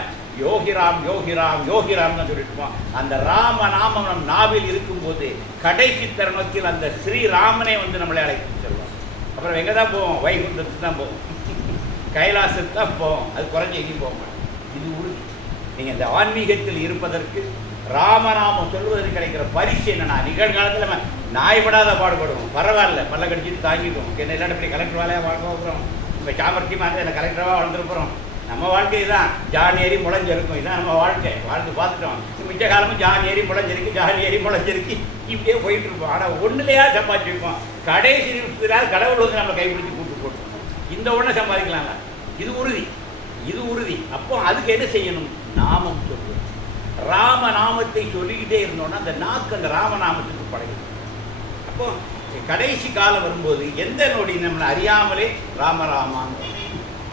யோகிராம் யோகிராம் யோகிராம் தான் சொல்லிட்டுருப்போம். அந்த ராம நாமம் நம் நாவில் இருக்கும்போது கடைசி தருணத்தில் அந்த ஸ்ரீராமனே வந்து நம்மளை அழைத்து செல்வோம். அப்புறம் எங்கே தான் போவோம், வைகுண்டத்துக்கு தான் போவோம், கைலாசத்துக்கு தான் போவோம். அது குறைஞ்சி எங்கேயும் போக மாட்டோம். இது உறுதி. நீங்கள் இந்த ஆன்மீகத்தில் இருப்பதற்கு ராமநாமம் சொல்வதற்கு கிடைக்கிற பரிசு என்னன்னா, நிகழ்காலத்தில் நம்ம நாய்படாத பாடுபடுவோம். பரவாயில்ல, பல்ல கடிச்சிட்டு தாங்கிடுவோம். என்ன இல்லாட்டி இப்படி கலெக்டர் வேலையாக வாழ்க்க போகிறோம், இப்போ சாமர்த்தியமாக இருந்தால் என்ன கலெக்டராக வாழ்ந்துருப்போம். நம்ம வாழ்க்கை தான் ஜான் ஏறி முளைஞ்சிருக்கும். இதுதான் நம்ம வாழ்க்கை. வாழ்ந்து பார்த்துட்டோம். மிச்ச காலமும் ஜான் ஏறி முளைஞ்சிருக்கு, ஜான் ஏறி முளைஞ்சிருக்கு, இப்படியே போயிட்டு இருப்போம். ஆனால் ஒன்றுலையா சம்பாதிச்சிருப்போம். கடைசி நிமிஷத்தில் கடவுள் வந்து நம்ம கைப்பிடிச்சு கூட்டு போட்டுருப்போம். இந்த ஒன்றை சம்பாதிக்கலாங்க, இது உறுதி, இது உறுதி. அப்போ அதுக்கு என்ன செய்யணும், நாமம் சொல்லுவோம். ராமநாமத்தை சொல்லிக்கிட்டே இருந்தோன்னா அந்த நாக்கு அந்த ராமநாமத்துக்கு பழகும். அப்போ கடைசி காலம் வரும்போது எந்த நொடி நம்மளை அறியாமலே ராமராமான்னு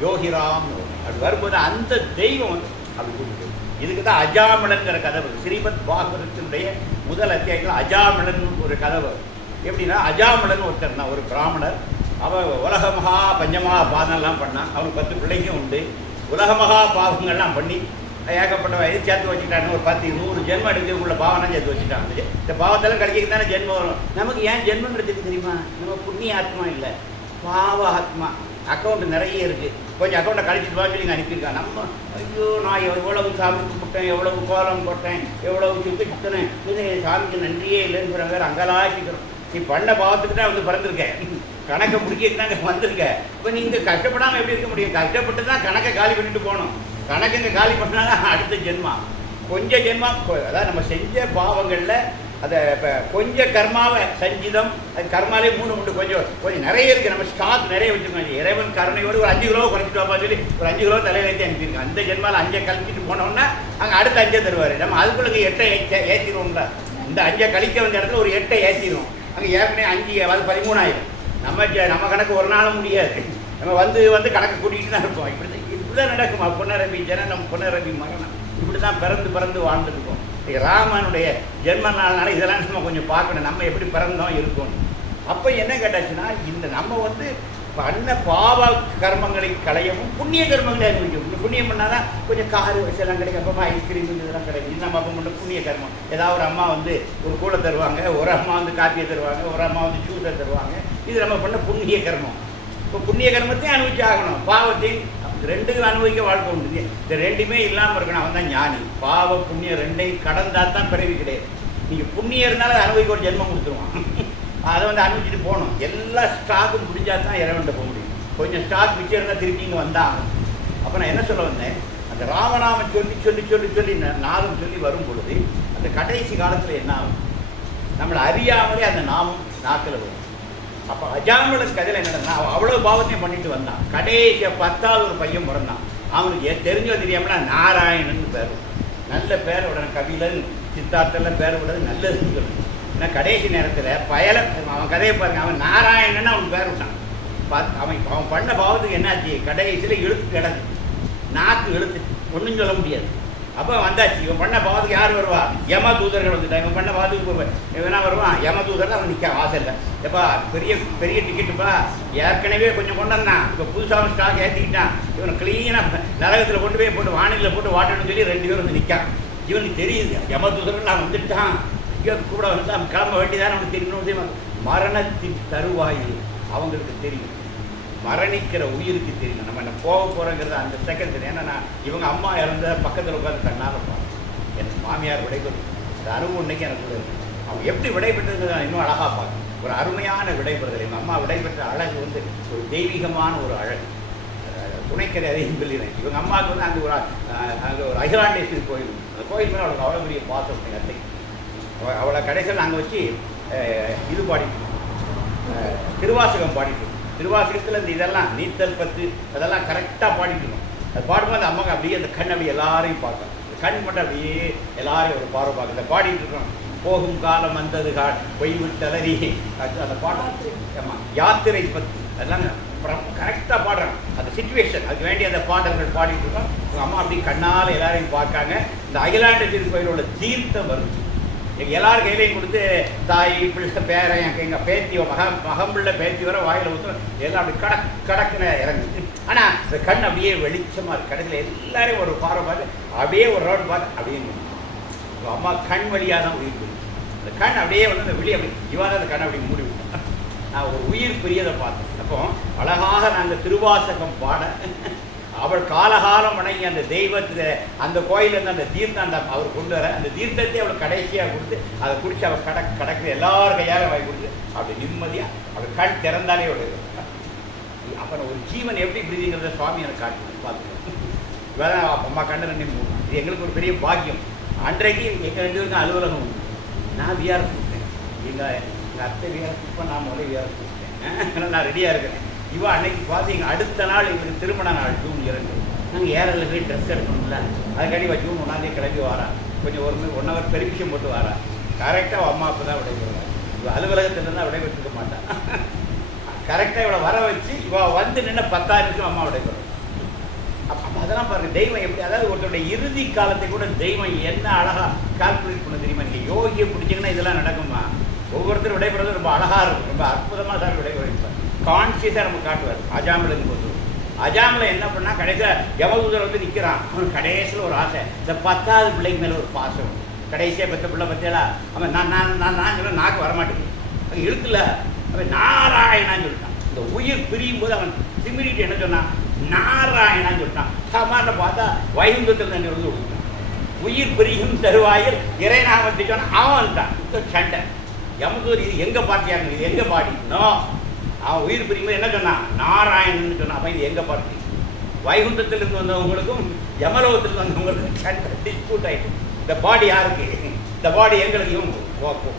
யோகிராம் அது வரும்போது அந்த தெய்வம் வந்து அப்படி கூப்பிட்டு. இதுக்கு தான் அஜாமிளன்கிற கதை வருது. ஸ்ரீமத் பாகவதத்தினுடைய முதல் அத்தியாயத்தில் அஜாமிளன் ஒரு கதை வரும். எப்படின்னா, அஜாமிளன் ஒருத்தர் தான், ஒரு பிராமணர். அவன் உலக மகா பஞ்சமகா பாதம்லாம் பண்ணான். அவனுக்கு 10 பிள்ளைங்க உண்டு. உலக மகா பாவங்கள்லாம் பண்ணி ஏகப்பட்ட வயது சேர்த்து வச்சுக்கிட்டான்னு ஒரு 10 100 ஜென்மம் எடுக்கக்குள்ள பாவம்லாம் சேர்த்து வச்சுட்டான். இந்த பாவத்தெல்லாம் கிடைக்கிறதுக்கு தானே ஜென்மம் வரும். நமக்கு ஏன் ஜென்மம் கிடைச்சது தெரியுமா, நம்ம புண்ணிய ஆத்மா இல்லை, பாவ ஆத்மா. அக்கௌண்ட் நிறைய இருக்குது, கொஞ்சம் அக்கௌண்ட்டை கழிச்சிட்டு வா சொல்லி அனுப்பியிருக்காங்க. நம்ம ஐயோ நான் எவ்வளவு சாமி கும்பிட்டேன், எவ்வளவு கோலம் போட்டேன், எவ்வளவு சுற்றி சுற்றினேன், இது சாமிக்கு நன்றியே இல்லைன்னு வேறு அங்கலாச்சிக்கிறோம். நீ பண்ண பாவத்துக்கு தான் வந்து பிறந்திருக்கேன், கணக்கை முடிக்க நாங்கள் வந்திருக்கேன். இப்போ நீங்கள் கஷ்டப்படாமல் எப்படி இருக்க முடியும்? கஷ்டப்பட்டு தான் கணக்கை காலி பண்ணிட்டு போகணும். கணக்கு இங்கே காலி பண்ணாதான் அடுத்த ஜென்மா. கொஞ்சம் ஜென்மா அதாவது நம்ம செஞ்ச பாவங்களில் அதை இப்போ கொஞ்சம் கர்மாவை சஞ்சிதம், அது கர்மாலே 3 உண்டு. கொஞ்சம் நிறைய இருக்குது, நம்ம ஸ்டாக் நிறைய வச்சுருக்கோம். இறைவன் கருணையோடு ஒரு 5 கிலோ குறைச்சிட்டு வாப்பா சொல்லி ஒரு 5 கிலோ தலையிலேயே அனுப்பியிருக்கோம். அந்த ஜென்மாவில் 5 கழிச்சிட்டு போனோம்னா அங்கே அடுத்த 5 தருவார். நம்ம அதுக்குள்ளே 8 ஏற்றிடுவோம்ல. இந்த 5 கழிக்க வந்த இடத்துல ஒரு 8 ஏற்றிடுவோம். அங்கே ஏற்கனவே 5 அது 13 நம்ம கணக்கு ஒரு நாளும் முடியாது. நம்ம வந்து கணக்கு கூட்டிகிட்டு தான் இருப்போம். இப்படி தான் நடக்குமா? புனரபி ஜனனம் புனரபி மரணம், இப்படி தான் பிறந்து வாழ்ந்துருக்கோம். ராமனுடைய ஜென்ம நாள்னால இதெல்லாம் நம்ம கொஞ்சம் பார்க்கணும், நம்ம எப்படி பிறந்தோம் இருக்கோம். அப்போ என்ன கேட்டாச்சுன்னா, இந்த நம்ம வந்து பண்ண பாவ கர்மங்களை களையவும் புண்ணிய கர்மங்களை அனுபவிக்கும். புண்ணியம் பண்ணால் தான் கொஞ்சம் காரு வயசெல்லாம் கிடைக்கும், அப்போ ஐஸ்கிரீம் இதெல்லாம் கிடைக்கும். இது நம்ம அப்போ மட்டும் புண்ணிய கர்மம். ஏதாவது ஒரு அம்மா வந்து ஒரு கூடை தருவாங்க, ஒரு அம்மா வந்து காப்பியை தருவாங்க, ஒரு அம்மா வந்து ஜூஸை தருவாங்க. இது நம்ம பண்ண புண்ணிய கர்மம். இப்போ புண்ணிய கர்மத்தையும் அனுபவிச்சு ஆகணும், பாவத்தையும். 2 அனுபவிக்க வாழ்க்கை உண்டு. இந்த 2மே இல்லாமல் இருக்கணும், அவன் தான் ஞானி. பாவ புண்ணியம் 2ஐயும் கடந்தால் தான் பிறவி கிடையாது. நீங்கள் புண்ணியம் இருந்தாலும் அதை அனுபவிக்க ஒரு ஜென்மம் கொடுத்துருவான். அதை வந்து அனுபவிச்சுட்டு போகணும். எல்லா ஸ்டாக்கும் முடிஞ்சால் தான் இறைவன்ட்ட போக முடியும். கொஞ்சம் ஸ்டாக் மிச்சம் இருந்தால் திருப்பி இங்கே வந்தாங்க. அப்போ நான் என்ன சொல்ல வந்தேன், அந்த ராமநாமம் சொல்லி நாதம் சொல்லி வரும் பொழுது அந்த கடைசி காலத்தில் என்ன ஆகும், நம்மளை அறியாமலே அந்த நாமம் நாக்கில் வரும். அப்போ அஜாமலன் கதையில் என்னன்னா, அவன் அவ்வளோ பாவத்தையும் பண்ணிட்டு வந்தான். கடைசியை 10வது ஒரு பையன் பிறந்தான். அவனுக்கு தெரிஞ்சோ தெரியாமல நாராயணன் பேர், நல்ல பேர் உடனே கபிலன் சித்தார்த்தெல்லாம் பேர் விடுறது நல்லதுன்னு சொல்லணும். ஏன்னா கடைசி நேரத்தில் அவன் கதையை பாருங்க, அவன் நாராயணன் அவன் பேர் விட்டான். அவன் பண்ண பாவத்துக்கு என்னாச்சு, கடைசியில் இழுத்து கிடக்கு, நாக்கு இழுத்து ஒன்றும் சொல்ல முடியாது. அப்போ வந்தாச்சு, இவன் பண்ண பாவத்துக்கு யார் வருவா? யம தூதர்கள் வந்துட்டான். இவன் பண்ண பாவத்துக்கு இவனா வருவான், யம தூதர் அவன் நிற்க வாசல்ல. எப்பா பெரிய டிக்கெட்டுப்பா, ஏற்கனவே கொஞ்சம் கொண்டு வந்தான், இப்போ புதுசாக ஸ்டாக் ஏற்றிக்கிட்டான். இவனை க்ளீனாக நரகத்தில் கொண்டு போட்டு வானிலையில் போட்டு வாட்டணும்னு சொல்லி 2 பேர் வந்து நிற்கான். இவனுக்கு தெரியுது யம தூதர்கள் நான் வந்துட்டான், இங்கே கூட வந்து அவன் கிளம்ப வேண்டியதான். அவனுக்கு தெரியணும், மரணத்தின் தருவாயில் அவங்களுக்கு தெரியும், மரணிக்கிற உயிருக்கு தெரியும் நம்ம என்ன போக போகிறோங்கிறது அந்த செகண்ட் தெரியும். ஏன்னா இவங்க அம்மா இறந்த பக்கத்தில் உட்காந்து கண்ணால் இருப்பாங்க. என் மாமியார் விடைபெறும் அந்த அனுபவம் இன்னைக்கு எனக்கு இருக்கு. அவங்க எப்படி விடைபெற்றது நான் இன்னும் அழகாக பார்க்கணும். ஒரு அருமையான விடைபெறுதல். எங்கள் அம்மா விடைபெற்ற அழகு வந்து ஒரு தெய்வீகமான ஒரு அழகு. துணைக்கரை அதையும் சொல்லிடுறேன். இவங்க அம்மாவுக்கு வந்து அங்கே ஒரு அகிலாண்டேஸ்வரி கோயில், அந்த கோயில் மேலே அவளுக்கு அவ்வளோ பெரிய பாசம். எங்கள் அத்தை அவளை கடைசியில் நாங்கள் வச்சு இது பாடிட்டோம், திருவாசகம் பாடிட்டோம். திருவாசகத்தில் இந்த இதெல்லாம் நீத்தல் 10 அதெல்லாம் கரெக்டாக பாடிட்டு இருக்கோம். அது பாடும்போது அந்த அம்மாவுக்கு அப்படியே அந்த கண் அப்படி எல்லாரையும் பார்க்கும். அந்த கண் மட்டும் அப்படியே எல்லாரையும் ஒரு பார்வை பார்க்க. இந்த பாடிட்டு இருக்கோம், போகும் காலம் வந்தது பொய் விட்டலறி, அந்த பாட்டு ஆமாம் யாத்திரை 10 அதெல்லாம் கரெக்டாக பாடுறோம். அந்த சிச்சுவேஷன் அதுக்கு வேண்டிய அந்த பாடல்கள் பாடிட்டு இருக்கோம். உங்கள் அம்மா அப்படி கண்ணால் எல்லாரையும் பார்க்காங்க. இந்த அகிலாண்டேஸ்வரி கோயிலோட தீர்த்தம் வருது. எங்கள் எல்லாரும் கையிலையும் கொடுத்து தாய் பிள்ளை பேரை எங்கள் பேத்தி மகம்பிள்ளை பேத்தி வர வாயில் ஊற்றும் எல்லாம் அப்படி கடக்குன்னு இறங்குது. ஆனால் இந்த கண் அப்படியே வெளிச்சமாக இருக்குது. கடைசியில் எல்லாரையும் ஒரு பார்வை பார்த்து அப்படியே ஒரு ரோடு பார்த்து அப்படியே உங்கள் அம்மா கண் வழியாக தான் உயிர் போயிடுச்சு. அந்த கண் அப்படியே வந்து அந்த வெளியே அப்படி இவாத அந்த கண் அப்படி மூடி விட்டோம். நான் ஒரு உயிர் பிரியதை பார்த்தேன். அப்போ அழகாக நாங்கள் திருவாசகம் பாட அவள் காலகாலம் வணங்கி அந்த தெய்வத்தை அந்த கோயிலேருந்து அந்த தீர்த்தம் அந்த அவர் கொண்டு வர அந்த தீர்த்தத்தை அவளை கடைசியாக கொடுத்து அதை குடிச்சு அவள் கடக்குது எல்லாரும் கையாக வாங்கி கொடுத்து அப்படி நிம்மதியாக அவள் கண் திறந்தாலே அவள். அப்புறம் ஒரு ஜீவன் எப்படி பிரிதிங்கிறத சுவாமி எனக்கு காட்டு பார்த்துக்கணும். இவதான் அம்மா கண்ணு 2 இது எங்களுக்கு ஒரு பெரிய பாக்கியம். அன்றைக்கு எங்கள் 2 பேருக்கும் அலுவலகம் உண்டு. நான் விஆர்எஸ் கொடுத்தேன், எங்கள் அத்தை விஆர்எஸ் கொடுப்பேன், நான் முதல்ல விஆர்எஸ் கொடுத்தேன். நான் ரெடியாக இருக்கிறேன். இவா அன்னைக்கு பார்த்தீங்க அடுத்த நாள் எங்களுக்கு திருமண நாள் ஜூன் 2. நாங்கள் ஏரில் போய் ட்ரெஸ் எடுக்கணும்ல, அதுக்காண்டி ஜூன் 1 கிளம்பி வரா. கொஞ்சம் 1 ஹவர் பெர்மிஷன் போட்டு வரா. கரெக்டாக அம்மா அப்போ தான் விடைபெறுவார். இவள் அலுவலகத்திலேருந்து விடைபெற்றுக்க மாட்டான். கரெக்டாக இவளை வர வச்சு இவள் வந்து நின்று 10 நிமிஷம் அம்மா விடைபெறும். அப்போ அதெல்லாம் பாருங்கள் தெய்வம் எப்படி, அதாவது ஒருத்தருடைய இறுதி காலத்தை கூட தெய்வம் என்ன அழகாக கால்குலேட் பண்ண தெரியுமா? நீங்கள் யோகியை பிடிச்சிங்கன்னா இதெல்லாம் நடக்குமா? ஒவ்வொருத்தரும் விடைபெறுறது ரொம்ப அழகாக இருக்கும், ரொம்ப அற்புதமாக தான் விடைபெறுவார். கான்சியஸாக நம்ம காட்டுவார். அஜாமலன் போது அஜாமலை என்ன பண்ணால் கடைசியாக யமதூதர் வந்து நிற்கிறான். அவனுக்கு கடைசியில் ஒரு ஆசை, இந்த 10வது பிள்ளைக்கு மேலே ஒரு பாசம். கடைசியாக பெற்ற பிள்ளை பற்றியலா அவன் நான் சொல்ல நாக்கு வரமாட்டேங்குது, அது இருக்குல்ல அவன் நாராயணான்னு சொல்லிட்டான். இந்த உயிர் பிரியும் போது அவன் திமிரிட்டு என்ன சொன்னான்? நாராயணான்னு சொன்னான். சாமானில் பார்த்தா வைகுந்தத்தில் தண்ணி வந்து கொடுத்தான். உயிர் பிரியும் தருவாயில் இறைநாமத்தை சொன்னான். அவன் வந்துட்டான். சண்டை யமதூர். இது எங்கே பார்ட்டியாங்க? இது எங்கே பாடினோ? அவன் உயிர் பிரியும்போது என்ன சொன்னான்? நாராயணன்னு சொன்னான். அப்போ இது எங்கே பார்ட்டி? வைகுந்தத்திலிருந்து வந்தவங்களுக்கும் யமலோகத்திலிருந்து வந்தவங்களுக்கும் சண்டை டிஸ்பியூட் ஆகிட்டு. இந்த பாடி யாருக்கு? இந்த பாடி எங்களுக்கு. இவன்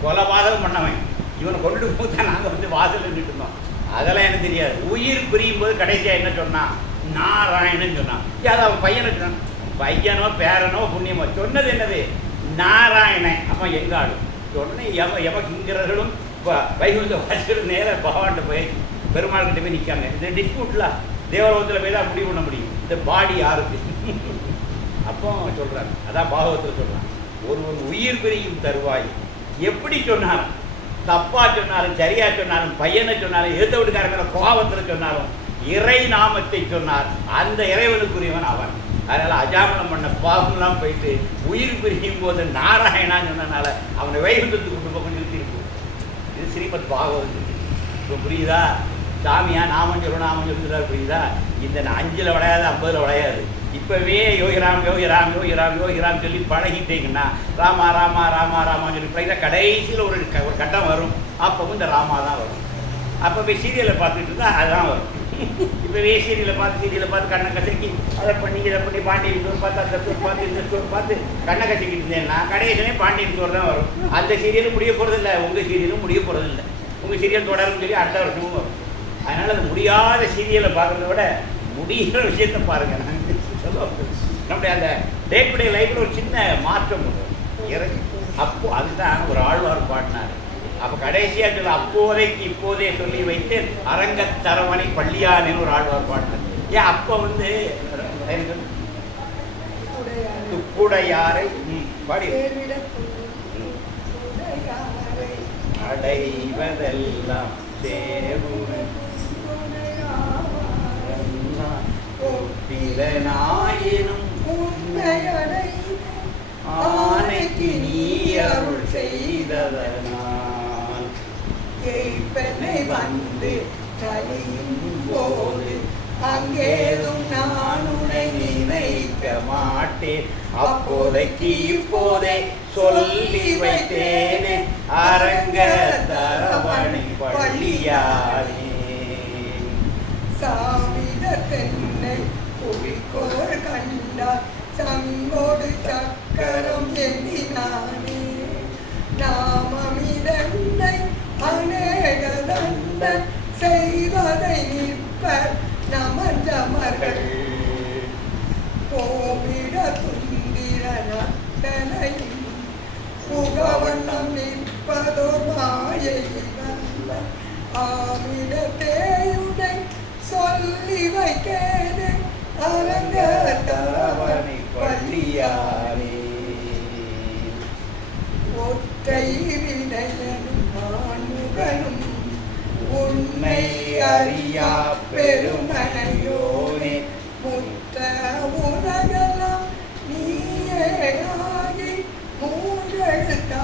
கொலபாதகம் பண்ணவன். இவனை கொண்டு போய் தான் நாங்கள் வந்து வாசல் நின்றுட்டு இருந்தோம். அதெல்லாம் எனக்கு தெரியாது. உயிர் பிரியும் போது கடைசியாக என்ன சொன்னான்? நாராயணன் சொன்னான். அது அவன் பையனை சொன்னான். பையனோ பேரனோ புண்ணியமோ சொன்னது என்னது? நாராயணன். அப்போ எங்க ஆளு சொன்னே யமகிங்கர்களும் வைகுந்த வாசல் நேராக பகவான்கிட்ட போய் பெருமாள்கிட்ட போய் நிற்காங்க. இந்த டிஸ்பியூட்டில் தேவலோகத்தில் போய் தான் முடிவு பண்ண முடியும். இந்த பாடி யாருக்கு? அப்போ சொல்கிறாங்க. அதான் பாகவத்தில் சொல்கிறான். ஒரு உயிர் பிரியும் தருவாய் எப்படி சொன்னாலும், தப்பா சொன்னாலும் சரியா சொன்னாலும், பையனை சொன்னாலும், எதிர்த்த வீட்டுக்காரங்களை கோபத்தில் சொன்னாலும், இறை நாமத்தை சொன்னார். அந்த இறைவனுக்குரியவன் அவன். அதனால் அஜாமலம் பண்ண பாவம்லாம் போயிட்டு உயிர் பிரியும் போது நாராயணான்னு சொன்னனால அவனை வைகுந்தத்துக்கு கொண்டு போய் நிறுத்திருக்கும். இது ஸ்ரீமத் பாகவதம். இப்போ புரியுதா? சாமியா நாமம் சொல்லுறாரு. புரியுதா? இந்த 5ல் விளையாது, 50ல் விளையாது. இப்போவே யோகிராம் யோகிராம் யோகிராம் யோகிராம் சொல்லி பழகிட்டீங்கன்னா ராமா ராமா ராமா ராமான்னு சொல்லி பழகினா கடைசியில் ஒரு கட்டம் வரும். அப்பவும் இந்த ராமா தான் வரும். அப்போ போய் சீரியலை பார்த்துட்டு இருந்தால் அதுதான் வரும். இப்போவே சீரியலை பார்த்து கண்ணை கசக்கி அதை பண்ணி இதை பண்ணி பாண்டியன் ஸ்டோர் பார்த்து அந்த ஸ்டோர் பார்த்து இந்த ஸ்டோர் பார்த்து கண்ணை கசக்கிட்டு இருந்தேன்னா கடைசியிலே பாண்டியன் ஸ்டோர் தான் வரும். அந்த சீரியலும் முடிய போகிறதில்லை, உங்கள் சீரியலும் முடிய போகிறதில்லை. உங்கள் சீரியல் தொடரும்னு சொல்லி அடுத்த வருஷமும் வரும். அதனால் அது முடியாத சீரியலை பார்க்குறத விட முடிகிற விஷயத்தை பாருங்கள். நம்முடைய அந்த டே டு டே லைஃப்பில் ஒரு சின்ன மாற்றம் இறங்கி அப்போ அதுதான் ஒரு ஆழ்வார் பாடினார். அப்போ கடைசியாக சொல்ல அப்போதைக்கு இப்போதே சொல்லி வைத்து அரங்கத்தரவணை பள்ளியானேன்னு ஒரு ஆழ்வார் பாடினார். ஏன் அப்போ வந்து துப்புடையாரை பாடி அடைவதெல்லாம் பிறனாயினும் உண்மையடை ஆனைக்கு நீ அருள் செய்ததனால் ஏய்ப்பனை வந்து கலியும் போது அங்கேதும் நான் உன்னை நினைக்க மாட்டேன். அப்போதைக்கு இப்போதே சொல்லி வைத்தேனே அரங்க தரவணை பள்ளியானே. சாவித தென்னை புவிக்கோள் கண்டார் சங்கோடு சக்கரம் எண்ணினானே. நாமமிதன்னை அநேக தண்டன் செய்வதை நிற்பர் நமஞ்சமர்கள். கோவிட துந்திர நட்டனையும் புகவண்ணம் நிற்பதோ மாயை நல்ல ஆமிட தேயுடை சொல்லி வைக்கேனே அரங்க தரவணை பள்ளியானே. ஒற்றை வினையனும் ஆண்முகனும் உன்னை அறியா பெருமனையோனே. முற்ற உலகெல்லாம் நீயேயாகி மூன்றெழுத்தாகிய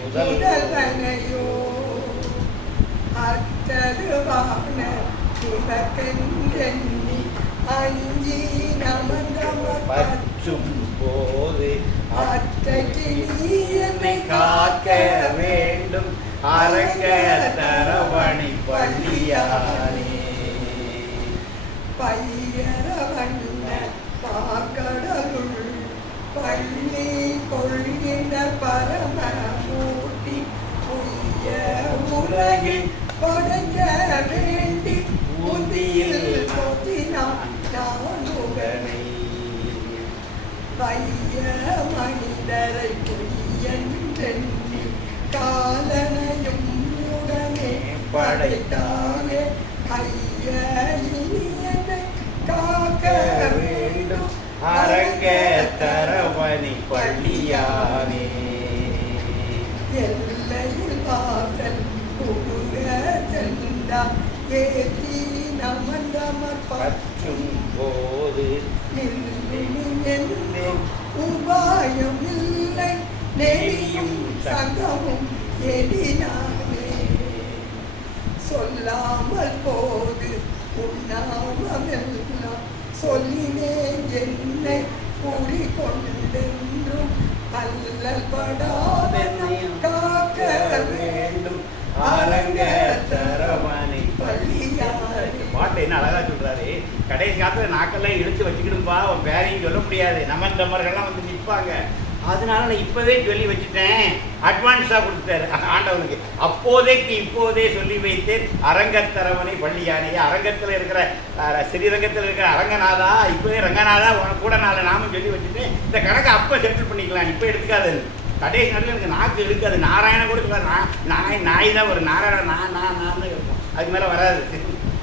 முதல்வனையோ. அற்றதுவான சிவக்கென்றெண்ணி அஞ்சி நமந்தம பற்றும் போது அற்றைக்கு நீ என்னை காக்க வேண்டும் அரங்க தரவணை பள்ளியானே. பையர வண்ண பாக்கடலுள் பள்ளி கொள்கின்ற பரமமூர்த்தி உய்ய உலகில் படைக்க வேண்டி புதியில் கொத்தினான் நான் உகனை. வைய மனிதரை பொய்யென்றெண்ணி காலனையும் உடனே படைத்தானே. ஐய இனி என்னை காக்க வேண்டும் அரங்க தரவணை பள்ளியானே. எல்லையில் வாசல் புகுக சென்றா ஏற்றி நமந்தமர் பற்றும் போது நின்று உபாயம் இல்லை நெறியும் சங்கமும் எடினானே. சொல்லாமல் போது உண்ணாமெல்லாம் சொல்லினேன் என்னை கூறி கொண்டென்றும் அல்லல் படாதனம் காக்க வேண்டும் அரங்க தரமணி பள்ளியானே. பாட்டு என்ன அழகா சொல்றாரு. கடைசி காலத்துல நாக்கெல்லாம் இழுத்து வச்சுக்கிடும்பா, அவன் பேரையும் சொல்ல முடியாது, நமர்கள்லாம் வந்து நிற்பாங்க. அதனால நான் இப்பவே சொல்லி வச்சுட்டேன், அட்வான்ஸா கொடுத்தாரு ஆண்டவனுக்கு. அப்போதைக்கு இப்போதே சொல்லி வைத்தேன் அரங்கத்தரவனை பள்ளியானே. அரங்கத்தில் இருக்கிற ஸ்ரீரங்கத்தில் இருக்கிற அரங்கநாதா, இப்பவே ரங்கநாதா உனக்கு கூட நாளை நாமும் சொல்லி வச்சுட்டேன், இந்த கணக்கை அப்போ செட்டில் பண்ணிக்கலாம், இப்போ எடுத்துக்காது. கடைசி நாட்டில் எனக்கு நாக்கு இழுக்காது. நாராயணன் கூட சொல்ல நாய் தான் ஒரு நாராயணன் நான் இருக்கும், அதுக்கு மேலே வராது.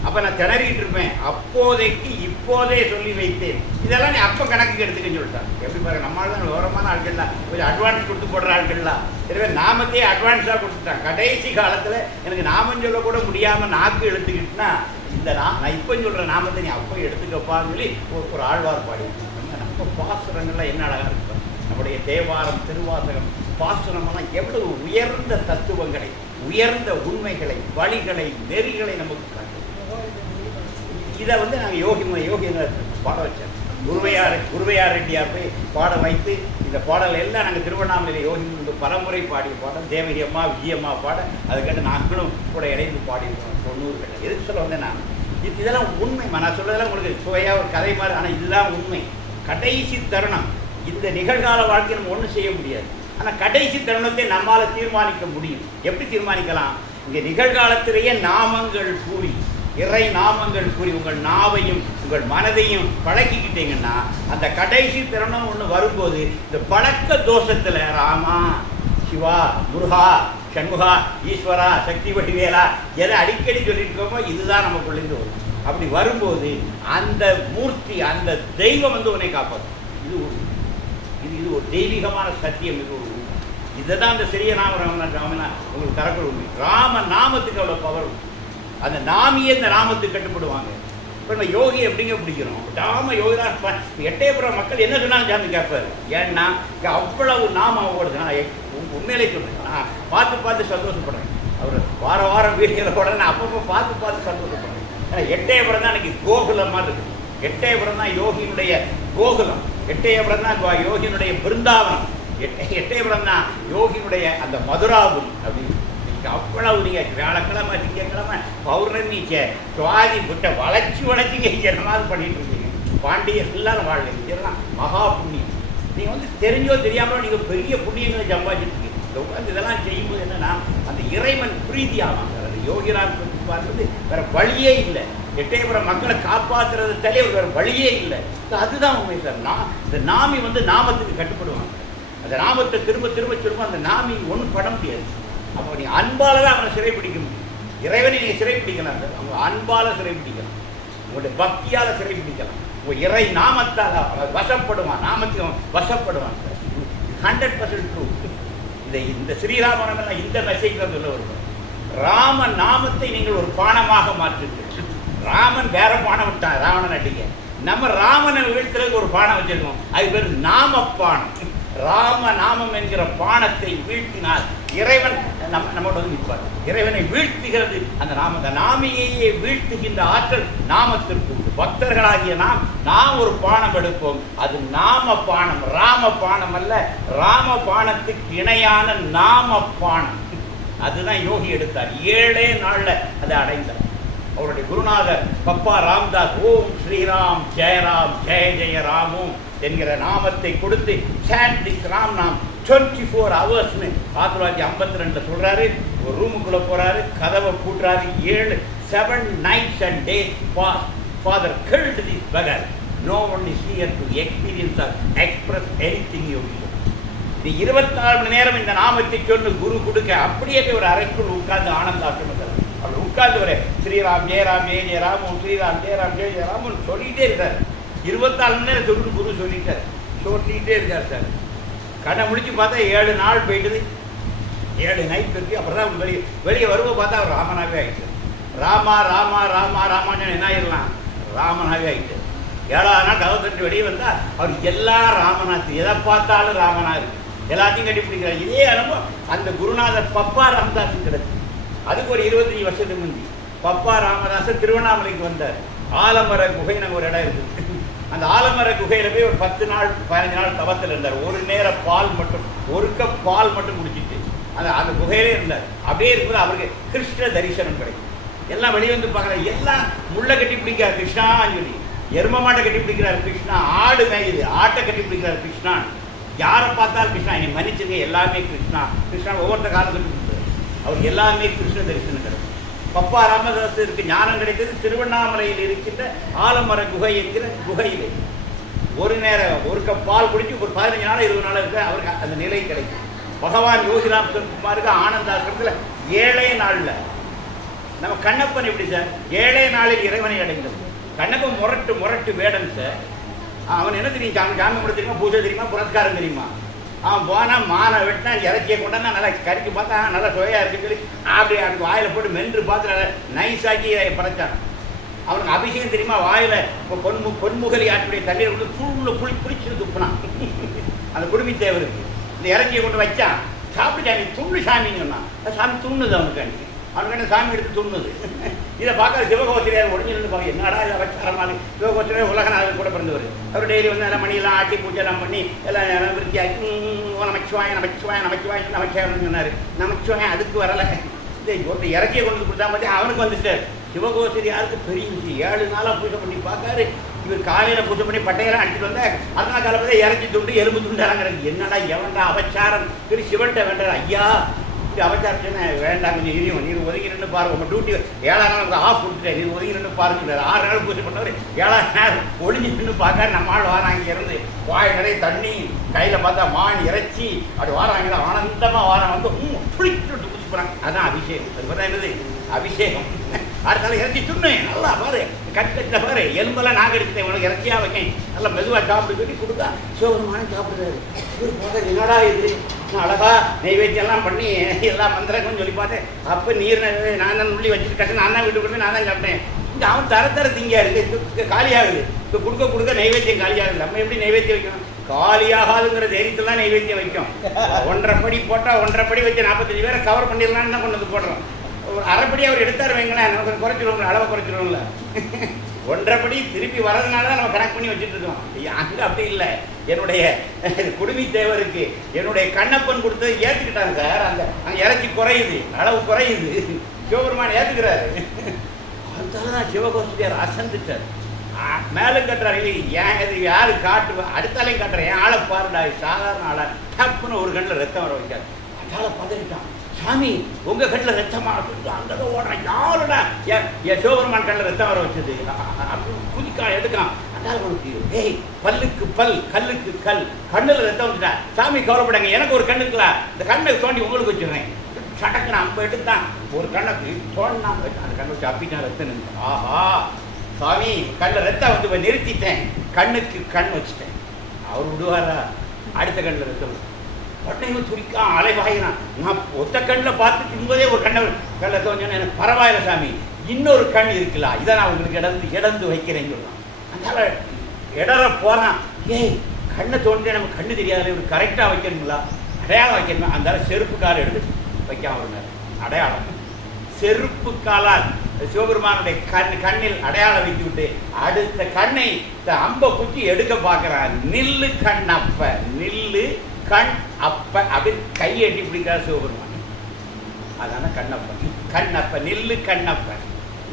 அப்போ நான் திணறிட்டு இருப்பேன். அப்போதைக்கு இப்போதே சொல்லி வைத்தேன். இதெல்லாம் நீ அப்போ கணக்குக்கு எடுத்துக்கன்னு சொல்லிட்டான். எப்படி பாருங்க, நம்மளால தான் விவரமான ஆட்கள்லாம் கொஞ்சம் அட்வான்ஸ் கொடுத்து போடுற ஆட்கள்லாம். எனவே நாமத்தையே அட்வான்ஸாக கொடுத்துட்டான். கடைசி காலத்தில் எனக்கு நாமம் சொல்லக்கூட முடியாமல் நாக்கு எடுத்துக்கிட்டுனா இந்த நான் இப்போ சொல்கிற நாமத்தை நீ அப்போ எடுத்துக்கப்பான்னு சொல்லி ஒரு ஆழ்வார் பாடி. நம்ம பாசுரங்கள்லாம் என்ன அழகாக இருக்கும். நம்முடைய தேவாரம், திருவாசகம், பாசுரமெல்லாம் எவ்வளவு உயர்ந்த தத்துவங்களை, உயர்ந்த உண்மைகளை, வழிகளை, நெறிகளை நமக்கு காட்டும். இதை வந்து நாங்கள் யோகியர் பாட வச்சேன். குருவையார் ரெட்டியார் போய் பாட வைத்து இந்த பாடல் எல்லாம் நாங்கள் திருவண்ணாமலையில் யோகி பலமுறை பாடிய பாடம். தேவகி அம்மா, விஜயம்மா பாட, அதுக்கடுத்து நாங்களும் கூட இணைந்து பாடியிருக்கோம் 90 கட்டம். எதுக்கு சொல்ல வந்தேன் நான், இதெல்லாம் உண்மை. நான் சொல்றதெல்லாம் உங்களுக்கு சுவையாக ஒரு கதை மாதிரி, ஆனால் இதுதான் உண்மை. கடைசி தருணம், இந்த நிகழ்கால வாழ்க்கையை நம்ம ஒன்றும் செய்ய முடியாது, ஆனால் கடைசி தருணத்தை நம்மால் தீர்மானிக்க முடியும். எப்படி தீர்மானிக்கலாம்? இங்கே நிகழ்காலத்திலேயே நாமங்கள் கூறி, இறை நாமங்கள் கூறி உங்கள் நாவையும் உங்கள் மனதையும் பழக்கிக்கிட்டீங்கன்னா அந்த கடைசி தருணம் ஒன்று வரும்போது இந்த பழக்க தோஷத்தில் ராமா, சிவா, முருகா, சண்முகா, ஈஸ்வரா, சக்தி வடிவேலா எதை அடிக்கடி சொல்லிட்டு இருக்கோமோ இதுதான் நமக்குள்ளேருந்து வரும். அப்படி வரும்போது அந்த மூர்த்தி, அந்த தெய்வம் வந்து உன்னை காப்பாற்றும். இது ஒரு தெய்வீகமான சத்தியம். இது ஒரு இதை தான் அந்த சிறிய ராமனா உங்களுக்கு தரக்கூடிய உண்மை. ராம நாமத்துக்கு அவ்வளோ பவர். அந்த நாமியே இந்த நாமத்துக்கு கட்டுப்படுவாங்க. இப்போ நம்ம யோகி எப்படிங்க பிடிக்கிறோம்? ராம யோகிதான். எட்டயபுரம் மக்கள் என்ன சொன்னாலும் சாமி கேட்பாரு. ஏன்னா அவ்வளவு நாமம் ஓடுது. நான் உண்மையிலே சொல்கிறேன், நான் பார்த்து சந்தோஷப்படுறேன். அவர் வாரம் வீடுகளோட நான் அப்பப்போ பார்த்து சந்தோஷப்படுறேன். ஏன்னா எட்டயபுரம் தான் எனக்கு கோகுலம் மாதிரி இருக்குது. எட்டயபுரம் தான் யோகியினுடைய கோகுலம். எட்டயபுரம் தான் யோகியினுடைய பிருந்தாவனம். எட்டயபுரம் தான் யோகியினுடைய அந்த மதுராபுரி அப்படின்னு. அவ்வளவு நீங்கள் வியாழக்கிழமை, திங்கக்கிழமை, பௌர்ணமி, சுவாதி புட்டை வளைச்சி என்னமாவது பண்ணிட்டு இருக்கீங்க. பாண்டியர் எல்லாரும் வாழலை. இதெல்லாம் மகா புண்ணியம். நீங்கள் வந்து தெரிஞ்சோ தெரியாமலோ நீங்கள் பெரிய புண்ணியங்களை சம்பாதிச்சிருக்கீங்க. இதெல்லாம் செய்யும்போது என்னன்னா அந்த இறைவன் பிரீதி ஆவாங்க. அது யோகிராம் பார்த்து வேற வழியே இல்லை. எட்டயபுரம் மக்களை காப்பாற்றுறது தலை வேறு வழியே இல்லை. அதுதான் உண்மை சார். இந்த நாமி வந்து நாமத்துக்கு கட்டுப்படுவாங்க. அந்த நாமத்தை திரும்ப அந்த நாமி ஒன்றும் பண்ண முடியாது. அப்போ நீ அன்பால் தான் அவனை சிறைப்பிடிக்க முடியும். இறைவனை நீங்கள் சிறைப்பிடிக்கலாம் சார். அவங்க அன்பால் சிறைப்பிடிக்கலாம், உங்களுடைய பக்தியால் சிறைப்பிடிக்கலாம், உங்கள் இறை நாமத்தால் அவன் வசப்படுவான், நாமத்துக்கு அவன் வசப்படுவான் சார். 100% ட்ரூ. இந்த ஸ்ரீராமன் இந்த மெசேஜ் தான் சொல்ல வருவோம். ராம நாமத்தை நீங்கள் ஒரு பானமாக மாற்றுங்கள். ராமன் வேற பானம் விட்டான் ராவணன் அடிக்க. நம்ம ராமனை வீழ்த்துறதுக்கு ஒரு பானம் வச்சிருக்கோம், அது பேர் நாமப்பானம். ராம நாமம் என்கிற பானத்தை வீழ்த்தினால் இறைவன் நம்மோட வந்து நிற்பார். இறைவனை வீழ்த்துகிறது அந்த நாமம். அந்த நாமியையே வீழ்த்துகின்ற ஆற்றல் நாமத்திற்கு உண்டு. பக்தர்களாகிய நாம் ஒரு பானம் எடுப்போம். அது நாம பானம், ராம பானம் அல்ல. ராம பானத்துக்கு இணையான நாம பானம். அதுதான் யோகி எடுத்தார். 7 நாள்ல அதை அடைந்தார். அவருடைய குருநாதர் பப்பா ராம்தாஸ் ஓம் ஸ்ரீராம் ஜெயராம் ஜெய ஜெய ராமும் என்கிற நாமத்தை கொடுத்து சாண்ட் திஸ் ராம் நாம் 24 ஹவர்ஸ்னு 1952 சொல்றாரு. ஒரு ரூமுக்குள்ள போறாரு, கதவை கூட்டுறாரு. 7 nights and days father killed this beggar. No one is here to experience or express anything you wish. இது 24 மணி நேரம் இந்த நாமத்தை சொன்னு குரு கொடுக்க அப்படியே போய் ஒரு அறைக்குள் உட்கார்ந்து ஆனந்தாசிரமத்தில் அவர் உட்கார்ந்து வர ஸ்ரீராம் ஜெயராம் ஜெய ஜெய ராமும் ஸ்ரீராம் ஜெயராம் ஜெய ஜெய ராமும் சொல்லிகிட்டே இருக்கார். 24 மணி நேரம் சொல்லிட்டு குரு சொல்லிகிட்டே இருக்கார் சார். கண்ணை முடிச்சு பார்த்தா 7 நாள் போயிட்டுது, 7 நைட் இருக்கு. அப்புறம் தான் வெளியே வருவோம் பார்த்தா அவர் ராமனாவே ஆகிட்டு. ராமா ராமா ராமா ராமான்னு என்ன ஆயிடலாம், ராமனாவே ஆகிட்டு. 7ஆவது நாள் கதவை தட்டு வெளியே வந்தால் அவர் எல்லா ராமநாத்து எதை பார்த்தாலும் ராமனா இருக்கு, எல்லாத்தையும் கட்டிப்பிடிக்கிறார். இதே அனுபவம் அந்த குருநாதர் பப்பா ராம்தாஸ் கிடைச்சு. அதுக்கு ஒரு 25 வருஷத்துக்கு முந்தி பப்பா ராமதாசர் திருவண்ணாமலைக்கு வந்தார். ஆலமர குகைன்னு ஒரு இடம் இருக்குது. அந்த ஆலமர குகையில் போய் ஒரு 10 நாள் 15 நாள் தவத்தில் இருந்தார். ஒரு நேர பால் மட்டும், ஒரு கப் பால் மட்டும் குடிச்சிட்டு அந்த குகையிலே இருந்தார். அப்படியே இருக்கும்போது அவருக்கு கிருஷ்ண தரிசனம் கிடைக்கும். எல்லாம் வெளியே வந்து பார்க்குறாரு. எல்லாம் முள்ளை கட்டி பிடிக்கிறார் கிருஷ்ணான்னு சொல்லி, எரும மாட்டை கட்டி பிடிக்கிறார் கிருஷ்ணா, ஆடு மேயுது ஆட்டை கட்டி பிடிக்கிறார் கிருஷ்ணா, யாரை பார்த்தாலும் கிருஷ்ணா, என்னை மன்னிச்சுங்க, எல்லாமே கிருஷ்ணா கிருஷ்ணா. ஒவ்வொருத்த காலத்துக்கு அவருக்கு எல்லாமே கிருஷ்ண தரிசனம் கிடைக்கும். பப்பா ராமதாசருக்கு ஞானம் கிடைத்தது திருவண்ணாமலையில் இருக்கின்ற ஆலமர குகை என்கிற குகையிலே. ஒரு நேரம் ஒரு கப் பால் குடிச்சு ஒரு 15 நாள் 20 நாள் இருக்க அவருக்கு அந்த நிலை கிடைக்கும். பகவான் யோகிராம் குமாருக்கு ஆனந்தாசிரமத்தில் 7 நாளில். நம்ம கண்ணப்பன் எப்படி சார் 7 நாளில் இறைவனை அடைந்தது. கண்ணப்பன் முரட்டு வேடன் சார். அவன் என்ன தெரியும், சாமி கூட தெரியுமா, பூஜை தெரியுமா, புரஸ்காரம் தெரியுமா. அவன் போனால் மானை வெட்டினா இறச்சியை கொண்டாந்து நல்லா கறிக்கு பார்த்தா நல்லா சுவையாக இருக்குன்னு சொல்லி அப்படி அதுக்கு வாயில் போட்டு மென்று பார்த்து நல்லா நைஸாக்கி படைச்சான். அவனுக்கு அபிஷேகம் தெரியுமா, வாயில் இப்போ பொன்முகலி ஆற்றுடைய தண்ணீரை வந்து தூளில் புளிச்சு துப்புனான் அந்த குடும்பத்தேவருக்கு. இந்த இறச்சியை கொண்டு வச்சான், சாப்பிட்டு சாமி துண்ணு சாமின்னு சொன்னான். சாமி துண்ணுது அவனுக்கு என்ன சாமி எடுத்து துண்ணுது. இதை பார்க்குற சிவகோத்திரியார் ஒடிஞ்சிருந்து பார்க்க, என்னடா இதை வச்சாரமான சிவகோத்திரியார் உலகநாதன் கூட பிறந்தவர். அவர் டெய்லி வந்து எல்லாம் மணியெல்லாம் ஆட்டி பூஜைலாம் பண்ணி எல்லாம் விருத்தியாக்கி நமச்சிவாயன்னு சொன்னார். நமச்சிவாயம் அதுக்கு வரலை. இந்த இறக்கியை கொண்டு கொடுத்தா பார்த்து அவனுக்கு வந்துட்டார். சிவகோத்திரியாருக்கு பெரிய விஷயம். 7 நாளாக பூஜை பண்ணி பார்க்காரு. இவர் காலையில் பூஜை பண்ணி பட்டையெல்லாம் அடிச்சுட்டு வந்தால் அடுத்த காலப்பதான் இறச்சி துண்டு எலும்பு துண்டாங்கிறது. என்னடா எவன்டா அவச்சாரம் திரு சிவன்கிட்ட வேண்டாம். ஐயா அவச்சாரச்சுன்னா வேண்டாம், கொஞ்சம் இரியும், நீர் ஒதுங்கி நின்று பாருங்க, உங்கள் டியூட்டி 7 நாள் ஆஃப் கொடுத்துட்டேன், நீர் ஒதுங்கி நின்று பாருங்க. 6 நாள் பூஜை பண்ணவர் 7 நாள் ஒளிஞ்சு நின்று பார்க்க நம்மால் வாராங்க. இருந்து வாய் நிறைய தண்ணி, கையில் பார்த்தா மான் இறைச்சி அப்படி வாராங்க. ஆனந்தமாக வாரம் வந்து புளிச்சுட்டு குதிச்சு போகிறாங்க. அதுதான் அபிஷேகம். அது பார்த்தா என்னது அபிஷேகம். அடுத்தால இறச்சி துண்ணு நல்லா பாரு, கட்டில் பாரு, எலும்பெல்லாம் நான் எடுத்துட்டேன், உனக்கு இறச்சியாக வைக்கேன், நல்லா மெதுவாக சாப்பிட்டு சொல்லி கொடுத்தா சிவபெருமான சாப்பிடுறாரு. என்னடா இது, நான் அழகா நெய்வேத்தியெல்லாம் பண்ணி எல்லா மந்திரங்களும் சொல்லி பார்த்தேன். அப்போ நீர் நான் தான் உள்ளி வச்சுட்டு கட்டு நான் தான் வீட்டு கொடுத்து நான் தான் சாப்பிட்டேன். இந்த அவன் தர திங்கா இருக்குது, காலியாகுது. இப்போ கொடுக்க நைவேத்தியம் காலியாகுது. நம்ம எப்படி நைவேத்தியம் வைக்கணும், காலியாகாதுங்கிற தைரியத்தில் தான் நைவேத்தியம் வைக்கும். 1.5 படி போட்டால் 1.5 படி வச்சு 45 பேரை கவர் பண்ணிடலான்னு தான் கொண்டு வந்து போடுறோம். ஒரு 1/2 படி அவர் எடுத்தார் வைங்களேன், நமக்கு குறைச்சிடுவோம், அளவை குறைச்சிடுவோம்ல. 1.5 படி திருப்பி வரதுனால தான் நம்ம கணக்கு பண்ணி வச்சுட்டு இருக்கோம். அங்கே அப்படி இல்லை. என்னுடைய குடுமி தேவருக்கு என்னுடைய கண்ணப்பன் கொடுத்தது ஏற்றுக்கிட்டாங்க சார். அங்கே இறச்சி குறையுது, அளவு குறையுது, சிவபெருமான் ஏற்றுக்கிறாரு. அதனால தான் சிவகோஷ்டியார் அசந்துட்டார். மேலும் கட்டுறாரு, ஏன் இது யாரு காட்டு அடுத்தாலையும் காட்டுறேன், என் ஆளை பாருடா, சாதாரண ஆளா டப்புன்னு ஒரு கண்ணில் ரத்தம் வர வைக்காது. அதனால பதறிட்டான். சாமி உங்கள் கண்ணில் ரத்தமா அந்த ஓடுறான், யாருடா என் சிவபெருமான் கண்ணில் ரத்தம் வர வச்சது, குதிக்கான் எடுக்கான். அதனால உனக்கு ஏய் பல்லுக்கு பல் கல்லுக்கு கல், கண்ணில் ரத்தம் வந்துட்டா சாமி கவலைப்படாங்க, எனக்கு ஒரு கண்ணு இருக்கலாம், இந்த கண்ணை தோண்டி உங்களுக்கு வச்சுடுறேன். சடக்கு நான் 50 எடுத்தான், ஒரு கண்ணுக்கு தோண்டினா அந்த கண்ணை வச்சு அப்பிட்டா ரத்தம் நின்று. ஆஹா சாமி கண்ணில் ரத்தம் வந்து நிறுத்திட்டேன், கண்ணுக்கு கண் வச்சுட்டேன். அவர் விடுவாரா, அடுத்த கண்ணில் ரத்தம் உடனே துடிக்கா அலைவாயினான். நான் ஒத்த கண்ணில் பார்த்து தின்பதே ஒரு கண்ணில் தோஞ்சோன்னு எனக்கு பரவாயில்ல சாமி, இன்னொரு கண் இருக்குல்ல, இதை நான் உங்களுக்கு இடந்து வைக்கிறேன்னு சொல்கிறான். அதனால இடற போகிறான். ஏய் கண்ணை தோன்றே நமக்கு கண்ணு தெரியாத இவர் கரெக்டாக வைக்கணுங்களா, அடையாளம் வைக்கணுமா. அந்த செருப்பு கால் எடுத்து வைக்காம இருந்தார். அடையாளம் செருப்பு காலால் சிவபெருமானுடைய கண்ணில் அடையாளம் வைத்து விட்டு அடுத்த கண்ணை அம்ப குத்தி எடுக்க பார்க்கிறான். நில்லு கண்ணப்ப, நில்லு கண் அப்ப அப்படின்னு கையை எட்டி பிடிக்கிறார் சிவபெருமான். அதான கண்ணப்பன். கண்ணப்ப நில்லு கண்ணப்ப,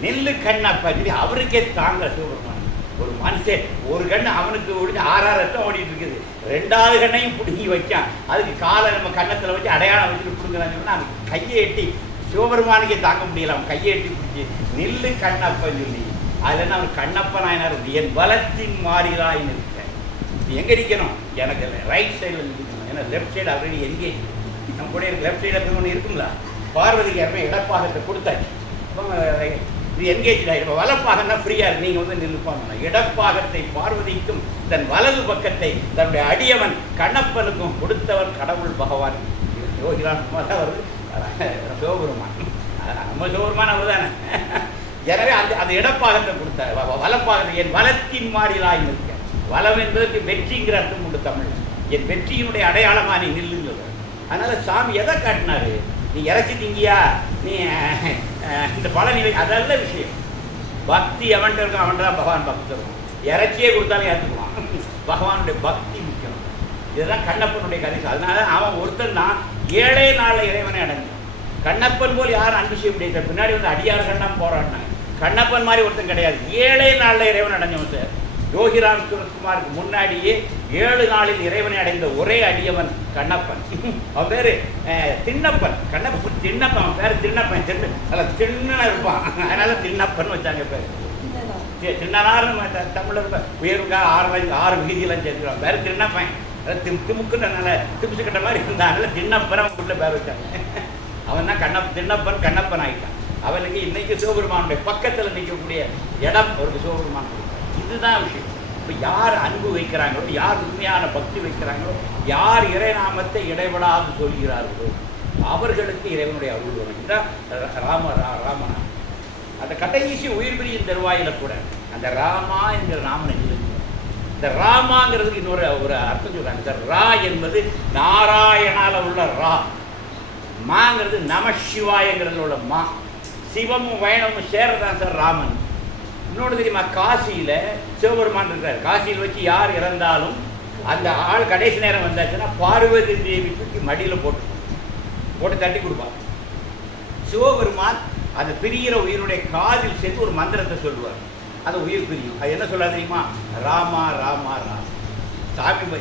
நில்லு கண்ணப்ப சொல்லி அவருக்கே தாங்க சிவபெருமான். ஒரு மனுஷன் ஒரு கண்ணு அவனுக்கு ஒடிஞ்சு 6 ரத்தம் ஓடிட்டு இருக்குது, 2வது கண்ணையும் பிடுங்கி வைக்கான். அதுக்கு காலை நம்ம கண்ணத்தில் வச்சு அடையாளம் வச்சுட்டு பிடுங்கிறாங்கன்னா அவன் கையை எட்டி சிவபெருமானுக்கே தாங்க முடியல. அவன் கையை எட்டி பிடிச்சி நில்லு கண்ணப்பன்னு சொல்லி அதில் என்ன அவன் கண்ணப்பன் ஆயினார். என் பலத்தின் மாறிலாயின்னு இருக்கேன். எங்கே நிற்கணும், எனக்கு ரைட் சைடில் நிற்கணும். ஏன்னா லெஃப்ட் சைடு ஆல்ரெடி எங்கேஜ். நம்ம கூட லெஃப்ட் சைடில் இருக்கிற ஒன்று இருக்குங்களா, பார்வதிக்கு யாருமே இடப்பாகத்தை கொடுத்தாச்சு. இது என்கேஜ் ஆகிடும். வலப்பாகம் தான் ஃப்ரீயாக இருக்குது, நீங்கள் வந்து நின்றுப்பாங்க. இடப்பாகத்தை பார்வதிக்கும் தன் வலது பக்கத்தை தன்னுடைய அடியவன் கண்ணப்பனுக்கும் கொடுத்தவன் கடவுள் பகவான். யோகிராமமாக தான் வருது சிவபெருமான். நம்ம சிவபெருமான் அவர் தானே. எனவே அந்த இடப்பாகத்தை கொடுத்தார். வலப்பாகத்தை என் வலத்தின் மாறிலாய் இருக்க. வலம் என்பதற்கு வெற்றிங்கிற அர்த்தம் உண்டு தமிழ். என் வெற்றியினுடைய அடையாளமாக நீ நில்லுங்க. அதனால சாமி எதை காட்டினாரு, நீ இறைச்சி திங்கியா, நீ இந்த பழனி அதெல்லாம் விஷயம். பக்தி அவன்கிட்ட இருக்கும், அவன்கிட்ட தான் பகவான் பக்தி இருக்கும். இறைச்சியே கொடுத்தாலும் ஏற்றுக்குவான். பகவானுடைய பக்தி முக்கியம். இதுதான் கண்ணப்பனுடைய கதை. அதனால அவன் ஒருத்தன் தான் 7 நாளில் இறைவனை அடைஞ்சான். கண்ணப்பன் போல் யாரும் அன்பு செய்ய முடியாது. பின்னாடி வந்து அடியார் கண்ணம் போராடினாங்க. கண்ணப்பன் மாதிரி ஒருத்தன் கிடையாது. 7 நாளில் இறைவன் அடைஞ்சவன் சார். யோகிராம் சுரத்குமாருக்கு முன்னாடியே 7 நாளில் இறைவனை அடைந்த ஒரே அடியவன் கண்ணப்பன். அவன் பேர் திண்ணப்பன். கண்ணப்பன் திண்ணப்பன். அவன் பேர் திண்ணப்பன். திண்ணா இருப்பான், அதனால திண்ணப்பன் வச்சாங்க பேர். திண்ணனார்னு தமிழர் உயர்வுக்காக 6 விகுதியெல்லாம் சேர்த்துருவான். பேர் திண்ணப்பன். திமுக்குன்னு திமுசு கட்ட மாதிரி இருந்தான், அதனால திண்ணப்பன் அவன் உள்ள பேர் வச்சாங்க. அவன் தான் திண்ணப்பன் கண்ணப்பன் ஆகிட்டான். அவனுக்கு இன்னைக்கு சிவபெருமானுடைய பக்கத்தில் நிற்கக்கூடிய இடம் ஒரு சிவபெருமான் கொடுத்தார். இதுதான் விஷயம். இப்போ யார் அன்பு வைக்கிறாங்களோ, யார் உண்மையான பக்தி வைக்கிறாங்களோ, யார் இறைநாமத்தை இடைவிடாது சொல்கிறார்களோ அவர்களுக்கு இறைவனுடைய அருள் வரும். இதுதான் ராமநாமம். அந்த கடைசி உயிர் பிரியும் தருவாயில் கூட அந்த ராமா என்கிற நாம நெஞ்சில். இந்த ராமாங்கிறதுக்கு இன்னொரு அர்த்தம் சொல்றாங்க. இந்த ரா என்பது நாராயணால உள்ள ரா. மாங்கிறது நம சிவாயங்கிறதுல உள்ள மா. சிவமும் வைணவமும் சேர்றதான் சார் ராமன். இன்னொன்று தெரியுமா, காசியில் சிவபெருமான் இருக்கிறார். காசியில் வச்சு யார் இறந்தாலும் அந்த ஆள் கடைசி நேரம் வந்தாச்சுன்னா பார்வதி தேவி தூக்கி மடியில் போட்டு தட்டி கொடுப்பார். சிவபெருமான் அந்த பிரிகிற உயிருடைய காதில் சேர்த்து ஒரு மந்திரத்தை சொல்லுவார். அது உயிர் பிரியும். அது என்ன சொல்ல தெரியுமா, ராமா ராமா ராமா.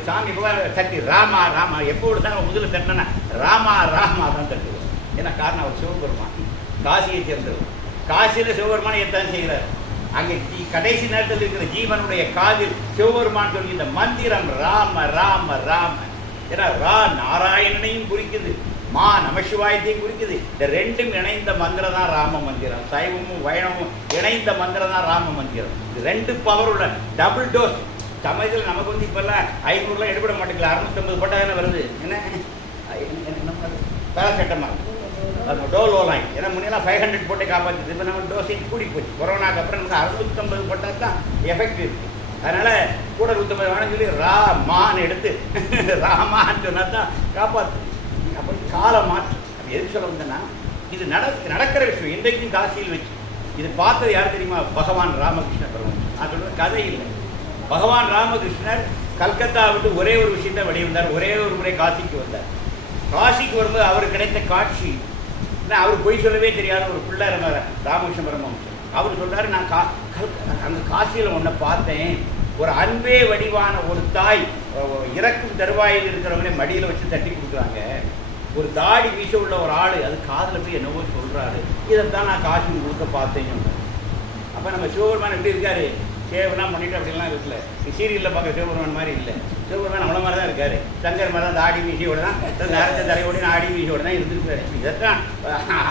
சாமி தட்டி ராமா ராமா. எப்போ தான் முதல்ல தட்டினா ராமா ராமா தான் தட்டுவார். ஏன்னா காரணம் அவர் சிவபெருமான், காசியை சேர்ந்தவர். காசியில் சிவபெருமானை எத்தான் செய்கிறார். அங்கே கடைசி நேரத்தில் இருக்கிற ஜீவனுடைய காதில் சிவபெருமான் சொல்லி இந்த மந்திரம் ராம ராம ராம. ஏன்னா ரா நாராயணனையும் குறிக்குது, மா நமசிவாயத்தையும் குறிக்குது. இந்த ரெண்டும் இணைந்த மந்திரம் தான் ராம மந்திரம். சைவமும் வைணவமும் இணைந்த மந்திரம் தான் ராம மந்திரம். இது 2 பவர் உள்ள டபுள் டோஸ். சமயத்தில் நமக்கு வந்து இப்போல்லாம் 500 எடுபட மாட்டேங்கல, 650 போட்டால் தானே வருது. என்ன பேராசெட்டமால் அது டோலோலாம். ஏன்னா முன்னெல்லாம் 500 போட்டு காப்பாற்றுது. இப்போ நம்ம டோசேஜ் கூடி போச்சு. கொரோனாக்கு அப்புறம் நமக்கு 650 போட்டால் தான் எஃபெக்ட் இருக்குது. அதனால் கூட 150 வேணும்னு சொல்லி ராமான்னு எடுத்து ராமான்னு சொன்னால் தான் காப்பாற்று. அப்போ காலம் மாற்று. அப்படி எதுக்கு சொல்ல வந்தேன்னா, இது நடக்கிற விஷயம். இன்றைக்கும் காசியில் வச்சு இது பார்த்தது யார் தெரியுமா, பகவான் ராமகிருஷ்ண பரமஹம்சர். நான் சொல்கிறது கதை இல்லை. பகவான் ராமகிருஷ்ணர் கல்கத்தா விட்டு ஒரே ஒரு விஷயத்தை வெளிவந்தார். ஒரே ஒரு முறை காசிக்கு வந்தார். காசிக்கு வரும்போது அவருக்கு கிடைத்த காட்சி, அவர் பொய் சொல்லவே தெரியாத ஒரு பிள்ளை இருந்தார் ராமகிருஷ்ண பரமஹம்சர். அவர் சொல்றாரு, நான் அங்கே காசியில் ஒன்றை பார்த்தேன். ஒரு அன்பே வடிவான ஒரு தாய் இறக்கும் தருவாயில் இருக்கிறவங்களே மடியில் வச்சு தட்டி கொடுக்குறாங்க. ஒரு தாடி வீச உள்ள ஒரு ஆள் அது காதில் போய் என்னவோ சொல்கிறாரு. இதைத்தான் நான் காசி முழுக்க பார்த்தேன்னு. அப்போ நம்ம சிவபெருமான் எப்படி இருக்காரு, சேவனா பண்ணிட்டு அப்படிலாம் இருக்குல்ல. சீரியலில் பார்க்குற சிவபெருமான் மாதிரி இல்லை. சிவபெருமான் அவ்வளோ மாதிரி தான் இருக்காரு. சங்கர் மாதிரி தான் அந்த ஆடி வீசியோட தான், நேரத்தை தலையோட ஆடி வீசியோட தான் இருந்திருக்காரு. இதைத்தான்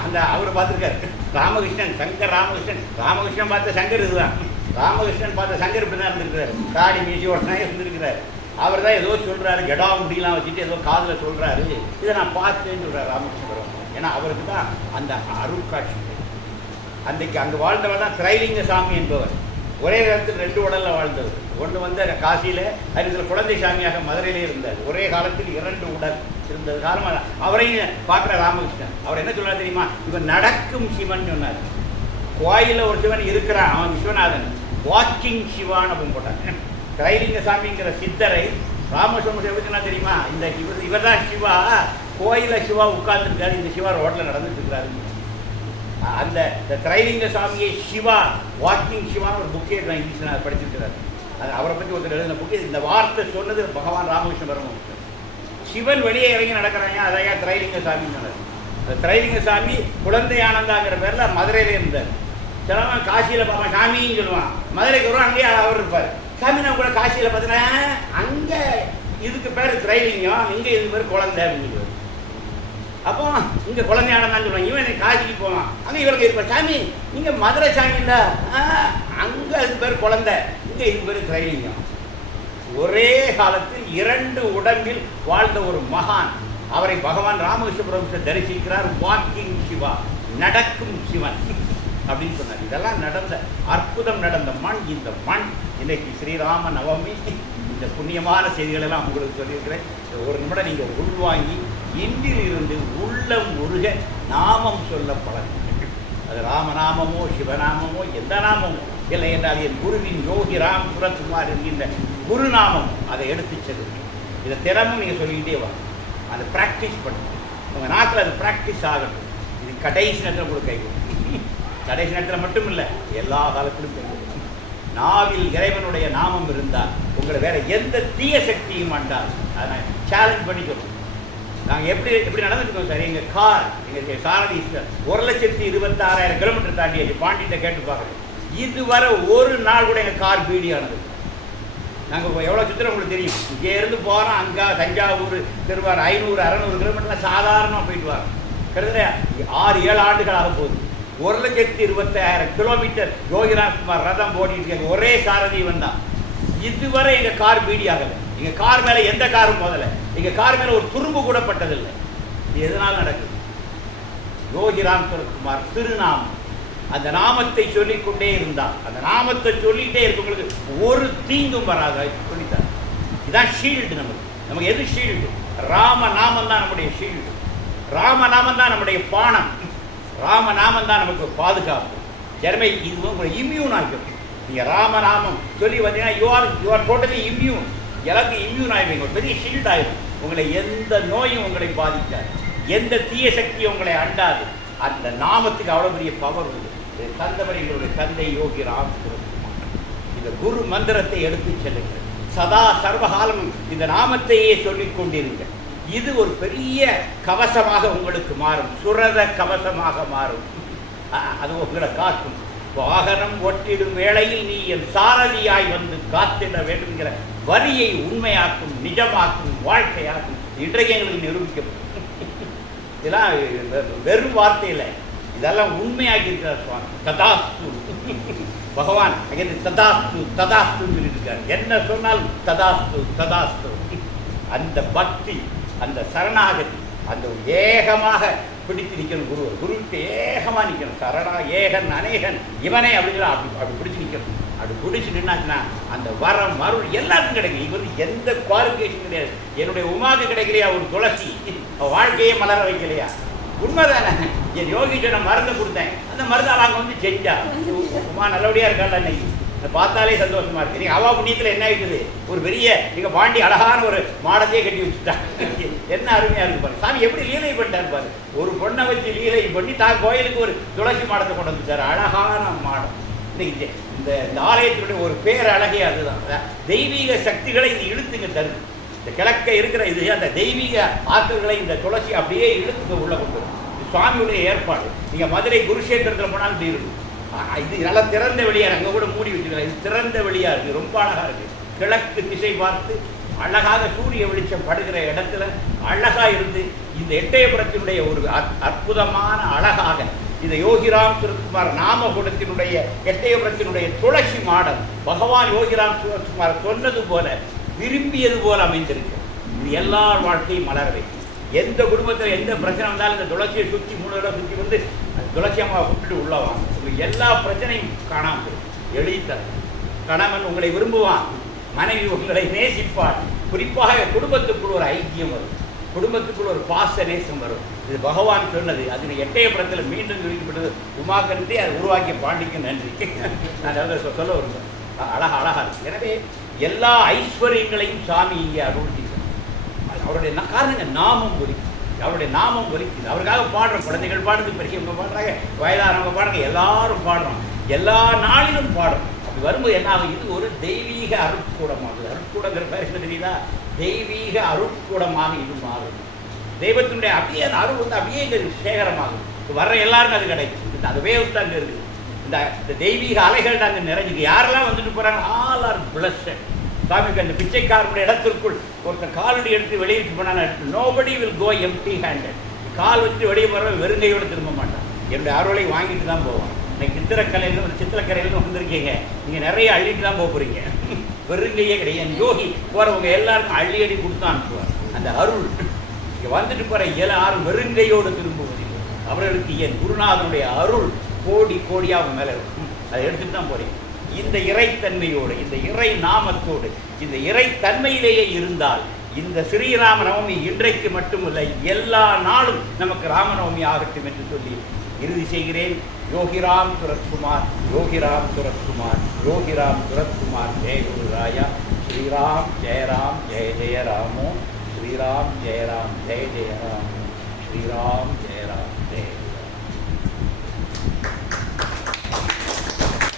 அந்த அவர் பார்த்துருக்காரு. ராமகிருஷ்ணன், சங்கர் ராமகிருஷ்ணன் பார்த்த சங்கர் இதுதான். ராமகிருஷ்ணன் பார்த்த சங்கர் இப்படி தான் இருந்திருக்கிறாரு. தாடி மீசியோட தான் இருந்திருக்கிறாரு. அவர் தான் ஏதோ சொல்கிறாரு, ஜடா முடியெல்லாம் வச்சுட்டு ஏதோ காதில் சொல்கிறாரு. இதை நான் பார்த்தேன்னு சொல்கிறார் ராமகிருஷ்ணன். ஏன்னா அவருக்கு தான் அந்த அருட்காட்சி. அன்றைக்கு அங்கே வாழ்ந்தவர் தான் திரைலிங்க சாமி என்பவர். ஒரே நேரத்தில் 2 உடலில் வாழ்ந்தவர். ஒன்று வந்து காசியில், அதில் குழந்தை சாமியாக மதுரையிலே இருந்தார். ஒரே காலத்தில் 2 உடல் இருந்தது காலமாக அவரையும் பார்க்குற ராமகிருஷ்ணன். அவர் என்ன சொல்கிறார் தெரியுமா, இவன் நடக்கும் சிவன் சொன்னார். கோயிலில் ஒரு சிவன் இருக்கிறான், அவன் விஸ்வநாதன். வாக்கிங் சிவான்னு அப்படின்னு போட்டாங்க. திரைலிங்க சாமிங்கிற சித்தரை ராமகிருஷ்ணன் எப்படி தெரியுமா, இந்த இவர் தான் சிவா. கோயிலில் சிவா உட்கார்ந்துருக்காரு, இந்த சிவா ரோட்டில் நடந்துட்டு இருக்கிறாரு. அந்த திரைலிங்க சாமியை சிவா வாக்கிங் சிவான்னு ஒரு புக்கே இங்கிலீஷில் நான் படிச்சிருக்கிறார். அது அவரை பற்றி ஒருத்தர் எழுதின புக்கு. இந்த வார்த்தை சொன்னது பகவான் ராமகிருஷ்ண பரமஹம்சர். சிவன் வெளியே இறங்கி நடக்கிறாங்க, அதையா திரைலிங்க சாமின்னு சொன்னார். அந்த திரைலிங்க சாமி குழந்தை ஆனந்தாங்கிற பேரில் மதுரையிலே இருந்தார். சிலவன் காசியில் பார்ப்பான் சாமின்னு சொல்லுவான். மதுரைக்கு வரும், அங்கேயே அவர் இருப்பார். சாமி நான் கூட காசியில் பார்த்தீங்கன்னா அங்கே இதுக்கு பேர் திரைலிங்கம், இங்கே இது பேர் குழந்தை அப்படின்னு. அப்போ இங்கே குழந்தையானதான் சொல்லுவாங்க. இவன் எனக்கு காசிக்கு போவான், அங்கே இவருக்கு இருப்பார். சாமி இங்கே மதுரை சாமி இல்லை, அங்கே இது பேர் குழந்தை, இங்கே இது பேர் திரைலிங்கம். ஒரே காலத்தில் 2 உடம்பில் வாழ்ந்த ஒரு மகான். அவரை பகவான் ராமகிருஷ்ண பரமஹம்சர் தரிசிக்கிறார். வாக்கிங் சிவா, நடக்கும் சிவன் அப்படின்னு சொன்னார். இதெல்லாம் நடந்த அற்புதம் நடந்த மண் இந்த மண். இன்னைக்கு ஸ்ரீராம நவமி. இந்த புண்ணியமான செய்திகளெல்லாம் உங்களுக்கு சொல்லியிருக்கிறேன். ஒரு நிமிடம் நீங்கள் உள்வாங்கி இன்றிலிருந்து உள்ளம் உருக நாமம் சொல்ல பழகுங்கள். அது ராமநாமமோ சிவநாமமோ எந்த நாமமோ இல்லை என்றால் என் குருவின் யோகி ராம் சுரத்குமார் என்கின்ற குருநாமம் அதை எடுத்து செல்லுங்கள். இதை தினமும் நீங்கள் சொல்லிக்கிட்டே வாங்க. அதை ப்ராக்டிஸ் பண்ணுங்க. உங்கள் நாட்டில் அது ப்ராக்டிஸ் ஆகட்டும். இது கடைசி நேரத்தில் உங்களுக்கு கை கொடுக்கும். கடைசி நேரத்தில் மட்டும் இல்லை, எல்லா காலத்திலும் கை கொடுக்கும். நாவில் இறைவனுடைய நாமம் இருந்தால் உங்களை வேற எந்த தீய சக்தியும் ஆண்டால் அதை சேலஞ்ச் பண்ணிக்கணும். நாங்கள் எப்படி நடந்துருக்கோம் சார், எங்கள் கார் எங்கள் சாரதி 1,26,000 கிலோமீட்டர் தாண்டியாச்சு. பாண்டிகிட்ட கேட்டு பார்க்குறேன், இதுவரை ஒரு நாள் கூட எங்கள் கார் பீடியானது. நாங்கள் எவ்வளோ சுற்றுறோம் உங்களுக்கு தெரியும். இங்கேருந்து போகிறோம், அங்கே தஞ்சாவூர் திருவாரூர் 500-600 கிலோமீட்டரில் சாதாரணமாக போயிட்டு வரோம். கிட்டத்தட்ட 6-7 ஆண்டுகளாக போகுது. 1,25,000 கிலோமீட்டர் யோகிராஜ்குமார் ரதம் ஓடிட்டு இருக்க ஒரே சாரதி வந்தான். இதுவரை எங்கள் கார் பீடி ஆகலை. எங்கள் கார் மேலே எந்த காரும் போதலை. எங்கள் கார் மேலே ஒரு துரும்பு கூட பட்டதில்லை. இது எதனால் நடக்குது? யோகிராம் சுரத்குமார் திருநாமம். அந்த நாமத்தை சொல்லிக்கொண்டே இருந்தால், அந்த நாமத்தை சொல்லிகிட்டே இருக்கவங்களுக்கு ஒரு தீங்கும் வராத சொல்லித்தார். இதுதான் ஷீல்டு. நமக்கு எது ஷீல்டு? ராமநாமம் தான் நம்முடைய ஷீல்டு. ராமநாமம் தான் நம்முடைய பானம். ராமநாமம் தான் நமக்கு பாதுகாப்பு. எனவே இது உங்களை இம்யூன் ஆகிடும். நீங்கள் ராமநாமம் சொல்லி வந்தீங்கன்னா யூ ஆர் டோட்டலி இம்யூன். எல்லாத்தையும் இம்யூன் ஆகிடுவீங்க. ஒரு பெரிய ஷீல்ட் ஆகிடும். உங்களை எந்த நோயும் உங்களை பாதிக்காது, எந்த தீய சக்தியும் உங்களை அண்டாது. அந்த நாமத்துக்கு அவ்வளோ பெரிய பவர் உண்டு. தந்தவர் எங்களுடைய தந்தை யோகி ராம் சுரத்குமார். இந்த குரு மந்திரத்தை எடுத்து செல்லுங்கள். சதா சர்வகாலம் இந்த நாமத்தையே சொல்லிக் கொண்டிருங்கள். இது ஒரு பெரிய கவசமாக உங்களுக்கு மாறும். சுரத கவசமாக மாறும். அது உங்களை காக்கும். வாகனம் ஒட்டிடும் வேளையில் நீ என் சாரதியாய் வந்து காத்திட வேண்டும்ங்கிற வரியை உண்மையாக்கும், நிஜமாக்கும், வாழ்க்கையாக்கும். இன்றைக்கு எங்களுக்கு நிரூபிக்கப்படும். இதெல்லாம் வெறும் வார்த்தையில் இதெல்லாம் உண்மையாகி இருக்கிறார் சுவாமி. ததாஸ்து பகவான் அங்கே ததாஸ்து ததாஸ்துன்னு சொல்லியிருக்கார். என்ன சொன்னாலும் ததாஸ்து ததாஸ்து. அந்த பக்தி, அந்த சரணாகதி, அந்த ஏகமாக பிடித்து நிற்கணும். குருவுக்கு ஏகமாக நிற்கணும். சரணா ஏகன் அநேகன் இவனே அப்படிங்கிற அப்படி பிடிச்சி நிற்கணும். அப்படி பிடிச்சி நின்னாச்சுன்னா அந்த வரம் மருள் எல்லாருக்கும் கிடைக்கும். இது வந்து எந்த குவாலிஃபிகேஷன் கிடையாது. என்னுடைய உமாவுக்கு கிடைக்கலையா ஒரு துளசி, வாழ்க்கையே மலர வைக்கலையா? உண்மைதானே? என் யோகீஸ்வர மருந்து கொடுத்தேன், அந்த மருந்து அவங்க வந்து செஞ்சா. உமா நல்லபடியாக இருக்காள். இன்னைக்கு அதை பார்த்தாலே சந்தோஷமா இருக்கு. நீங்கள் அவா புண்ணியத்தில் என்ன இருக்குது, ஒரு பெரிய நீங்கள் பாண்டி அழகான ஒரு மாடத்தையே கட்டி வச்சுட்டாங்க. என்ன அருமையாக இருக்கு பாரு. சாமி எப்படி லீலை பண்ணிட்டாரு பாரு. ஒரு பொண்ணை வச்சு லீலை பண்ணி தான் கோயிலுக்கு ஒரு துளசி மாடத்தை கொண்டு வந்துட்டார். அழகான மாடம். இன்னைக்கு இந்த ஆலயத்தினுடைய ஒரு பேர் அழகே அதுதான். தெய்வீக சக்திகளை இது இழுத்துங்க தருது. இந்த கிழக்க இருக்கிற இது அந்த தெய்வீக ஆற்றல்களை இந்த துளசி அப்படியே இழுத்துக்க உள்ள கொண்டு வரும். இது சுவாமியுடைய ஏற்பாடு. நீங்கள் மதுரை குருஷேத்திரத்தில் போனாலும் இப்படி இருக்கும். இது நல்லா திறந்த வெளியாக, அங்கே கூட மூடி வச்சுக்கலாம். இது திறந்த வெளியாக இருக்குது, ரொம்ப அழகாக இருக்குது. கிழக்கு திசை பார்த்து அழகாக சூரிய வெளிச்சம் படுகிற இடத்துல அழகாக இருந்து இந்த எட்டயபுரத்தினுடைய ஒரு அற்புதமான அழகாக இந்த யோகிராம் சுரத்குமார் நாமகுடத்தினுடைய எட்டயபுரத்தினுடைய துளசி மாடம் பகவான் யோகிராம் சுரத்குமார் சொன்னது போல, விரும்பியது போல் அமைந்திருக்கு. இது எல்லார் வாழ்க்கையும் மலர வைக்கும். எந்த குடும்பத்தில் எந்த பிரச்சனை வந்தாலும் இந்த துளசியை சுற்றி 3 தடவை சுற்றி வந்து துளசி அம்மாவை விட்டுட்டு உள்ளவாங்க. உங்களுக்கு எல்லா பிரச்சனையும் காணாமல் எழுதித்தர. கணவன் உங்களை விரும்புவான், மனைவி உங்களை நேசிப்பாள். குறிப்பாக குடும்பத்துக்குள் ஒரு ஐக்கியம் வரும், குடும்பத்துக்குள் ஒரு பாச நேசம் வரும். இது பகவான் சொன்னது. அது எட்டயபுரத்தில் மீண்டும் சொல்லிக்கப்பட்டது. உமாக்கன்றி அதை உருவாக்கிய பாண்டிக்கு நன்றி. நான் அதை சொல்ல வருவேன். அழகா இருக்கு. எனவே எல்லா ஐஸ்வர்யங்களையும் சாமி இங்கே அருள்கிறார். அவருடைய காரணங்க நாமம் ஒலிக்குது. அவருடைய நாமம் ஒலிக்குது. அவருக்காக பாடுறோம். குழந்தைகள் பாடுறது, பெரியவங்க பாடுறாங்க, வயதானவங்க பாடுறாங்க, எல்லாரும் பாடுறோம். எல்லா நாளிலும் பாடுறோம். அப்படி வரும்போது என்ன ஆகும்? இது ஒரு தெய்வீக அருட்கூடமாகுது. அருட்கூடங்கிற பேர் என்ன தெரியுதா? தெய்வீக அருட்கூடமாக இது மாறும். தெய்வத்தினுடைய அப்படியே அந்த அருள் வந்து அப்படியே இங்கே சேகரமாகும். வர்ற எல்லாருக்கும் அது கிடைக்கும். அந்த வேவ் தான் அங்கே இருக்குது. இந்த தெய்வீக அலைகள் தான் அங்கே நிறைஞ்சிருக்கு. யாரெல்லாம் வந்துட்டு போகிறாங்க, ஆல் ஆர் பிளஸ்ட். சாமிக்கு அந்த பிச்சைக்காரனுடைய இடத்திற்குள் ஒருத்தர் காலடி எடுத்து வெளியிட்டு போனான்னு nobody will go empty handed. கால் வச்சுட்டு வெளியே போகிறவங்க வெறுங்கையோடு திரும்ப மாட்டான். என்னுடைய அருளை வாங்கிட்டு தான் போவான். இன்னைக்கு சித்திரக்கரையிலேருந்து வந்திருக்கீங்க, நீங்கள் நிறைய அள்ளிட்டு தான் போக போகிறீங்க. வெறுங்கையே கிடையாது. யோகி போகிறவங்க எல்லாருக்கும் அள்ளி அடி கொடுத்து அனுப்புவார். அந்த அருள் இங்கே வந்துட்டு போகிற எல்லாரும் வெறுங்கையோடு திரும்புவதில்லை. அவர்களுக்கு என் குருநாதனுடைய அருள் கோடி கோடியாக அவங்க மேலே இருக்கும். அதை எடுத்துகிட்டு தான் போகிறீங்க. இந்த இறைத்தன்மையோடு, இந்த இறை நாமத்தோடு, இந்த இறைத்தன்மையிலேயே இருந்தால் இந்த ஸ்ரீராம நவமி இன்றைக்கு மட்டுமில்லை, எல்லா நாளும் நமக்கு ராமநவமி ஆகட்டும் என்று சொல்லி இறுதி செய்கிறேன். யோகிராம் சுரத்குமார், யோகிராம் சுரத்குமார், யோகிராம் சுரத்குமார். ஜெய குரு ராயா. ஸ்ரீராம் ஜெய ராம் ஜெய ஜெய ராமோ, ஸ்ரீராம் ஜெய ராம் ஜெய ஜெய ராம்.